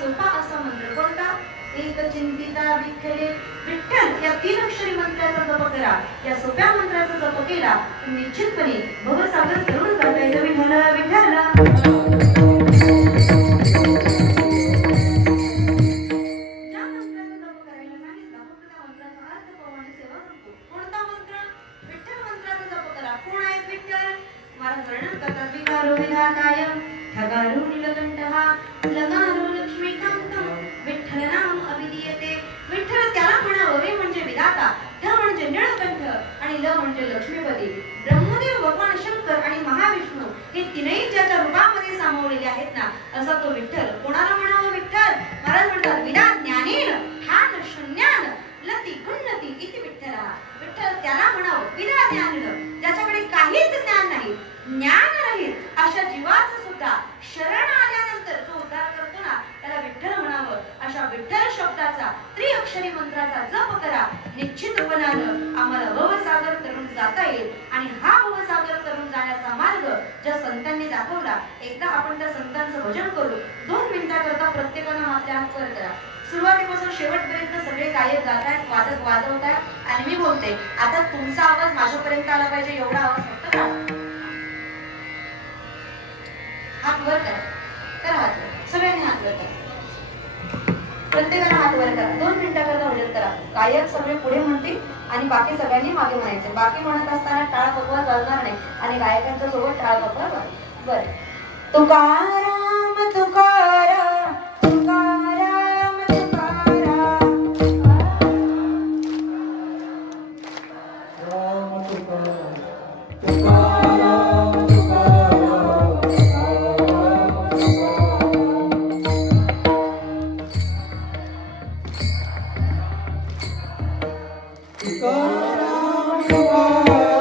सोपा असा मंत्र कोणता? एक चिंतिता विठ्ठले विठ्ठल या 3 अक्षरी मंत्राचा जप करा. या सोप्या मंत्राचा जप केला तर निश्चितपणे भवसागर तरुण जाता येईल. विठ्ठल विठ्ठल ज्या मंत्राचा जप करायला सांगितला फक्त त्या मंत्राचा अर्थ पाहू आणि सेवा संपू. कोणता मंत्र? विठ्ठल मंत्राचा जप करा. कोण आहेत विठ्ठल? महाराज वर्णन करतात. विकारो विधाताय ठगारो नीलकंठहा लगारो लक्ष्मीकांतम विठ्ठल नाम अभिधीयते. विठ्ठल त्याला म्हणावं. वे म्हणजे विधाता, ठ म्हणजे निळकंठ आणि ल म्हणजे लक्ष्मीपती. ब्रह्मदेव, भगवान शंकर आणि महाविष्णू हे तीनही ज्याच्या रूपामध्ये सामावलेले आहेत ना, असा तो विठ्ठल. कोणाला म्हणावं विठ्ठल? महाराज म्हणतात विना ज्ञानेन ठाण शून्यान लती गुणती इति विठ्ठला. विठ्ठल त्याला म्हणावं विना ज्ञानेन, ज्याच्याकडे काहीच ज्ञान नाही, ज्ञान रहित अशा जीवाचं सुद्धा शरण आल्यानंतर जो उद्धार करतो ना, त्याला विठ्ठल म्हणावं. अशा विठ्ठल शब्दाचा त्रिअक्षरी मंत्राचा जप करा. निश्चितपणानं आम्हाला भवसागर तरुण जाता येईल. आणि हा भवसागर तरुण जाण्याचा मार्ग ज्या संतांनी दाखवला, एकदा आपण त्या संतांचं भजन करू. 2 मिनिटाकरता प्रत्येकानं आपल्या हात वर करा. सुरुवातीपासून शेवटपर्यंत सगळे गायक गात आहेत, वादक वाजवत आहेत आणि मी बोलते. आता तुमचा आवाज माझ्यापर्यंत आला पाहिजे एवढा आवाज फक्त काढा. हात वर करा. करा हात वर. सगळ्यांनी हात वर करा. प्रत्येकाने हात वर करा. 2 मिनिटाकरता भजन करा. गायक सगळे पुढे म्हणतील आणि बाकी सगळ्यांनी मागे म्हणायचे. बाकी म्हणत असताना टाळ पकवाज वाजणार नाही आणि गायकांच्या सोबत टाळ पकवाज वाजणार. बरं. तुकाराम तुकाराम तुकाराम तुकाराम राम तुकाराम तुकाराम तुकाराम तुकाराम तुकाराम तुकाराम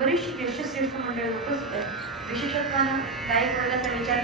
बरीचशी ज्येष्ठ श्रेष्ठ मंडळी उपस्थित आहेत. विशेषत्वानं गायक वर्गाचा विचार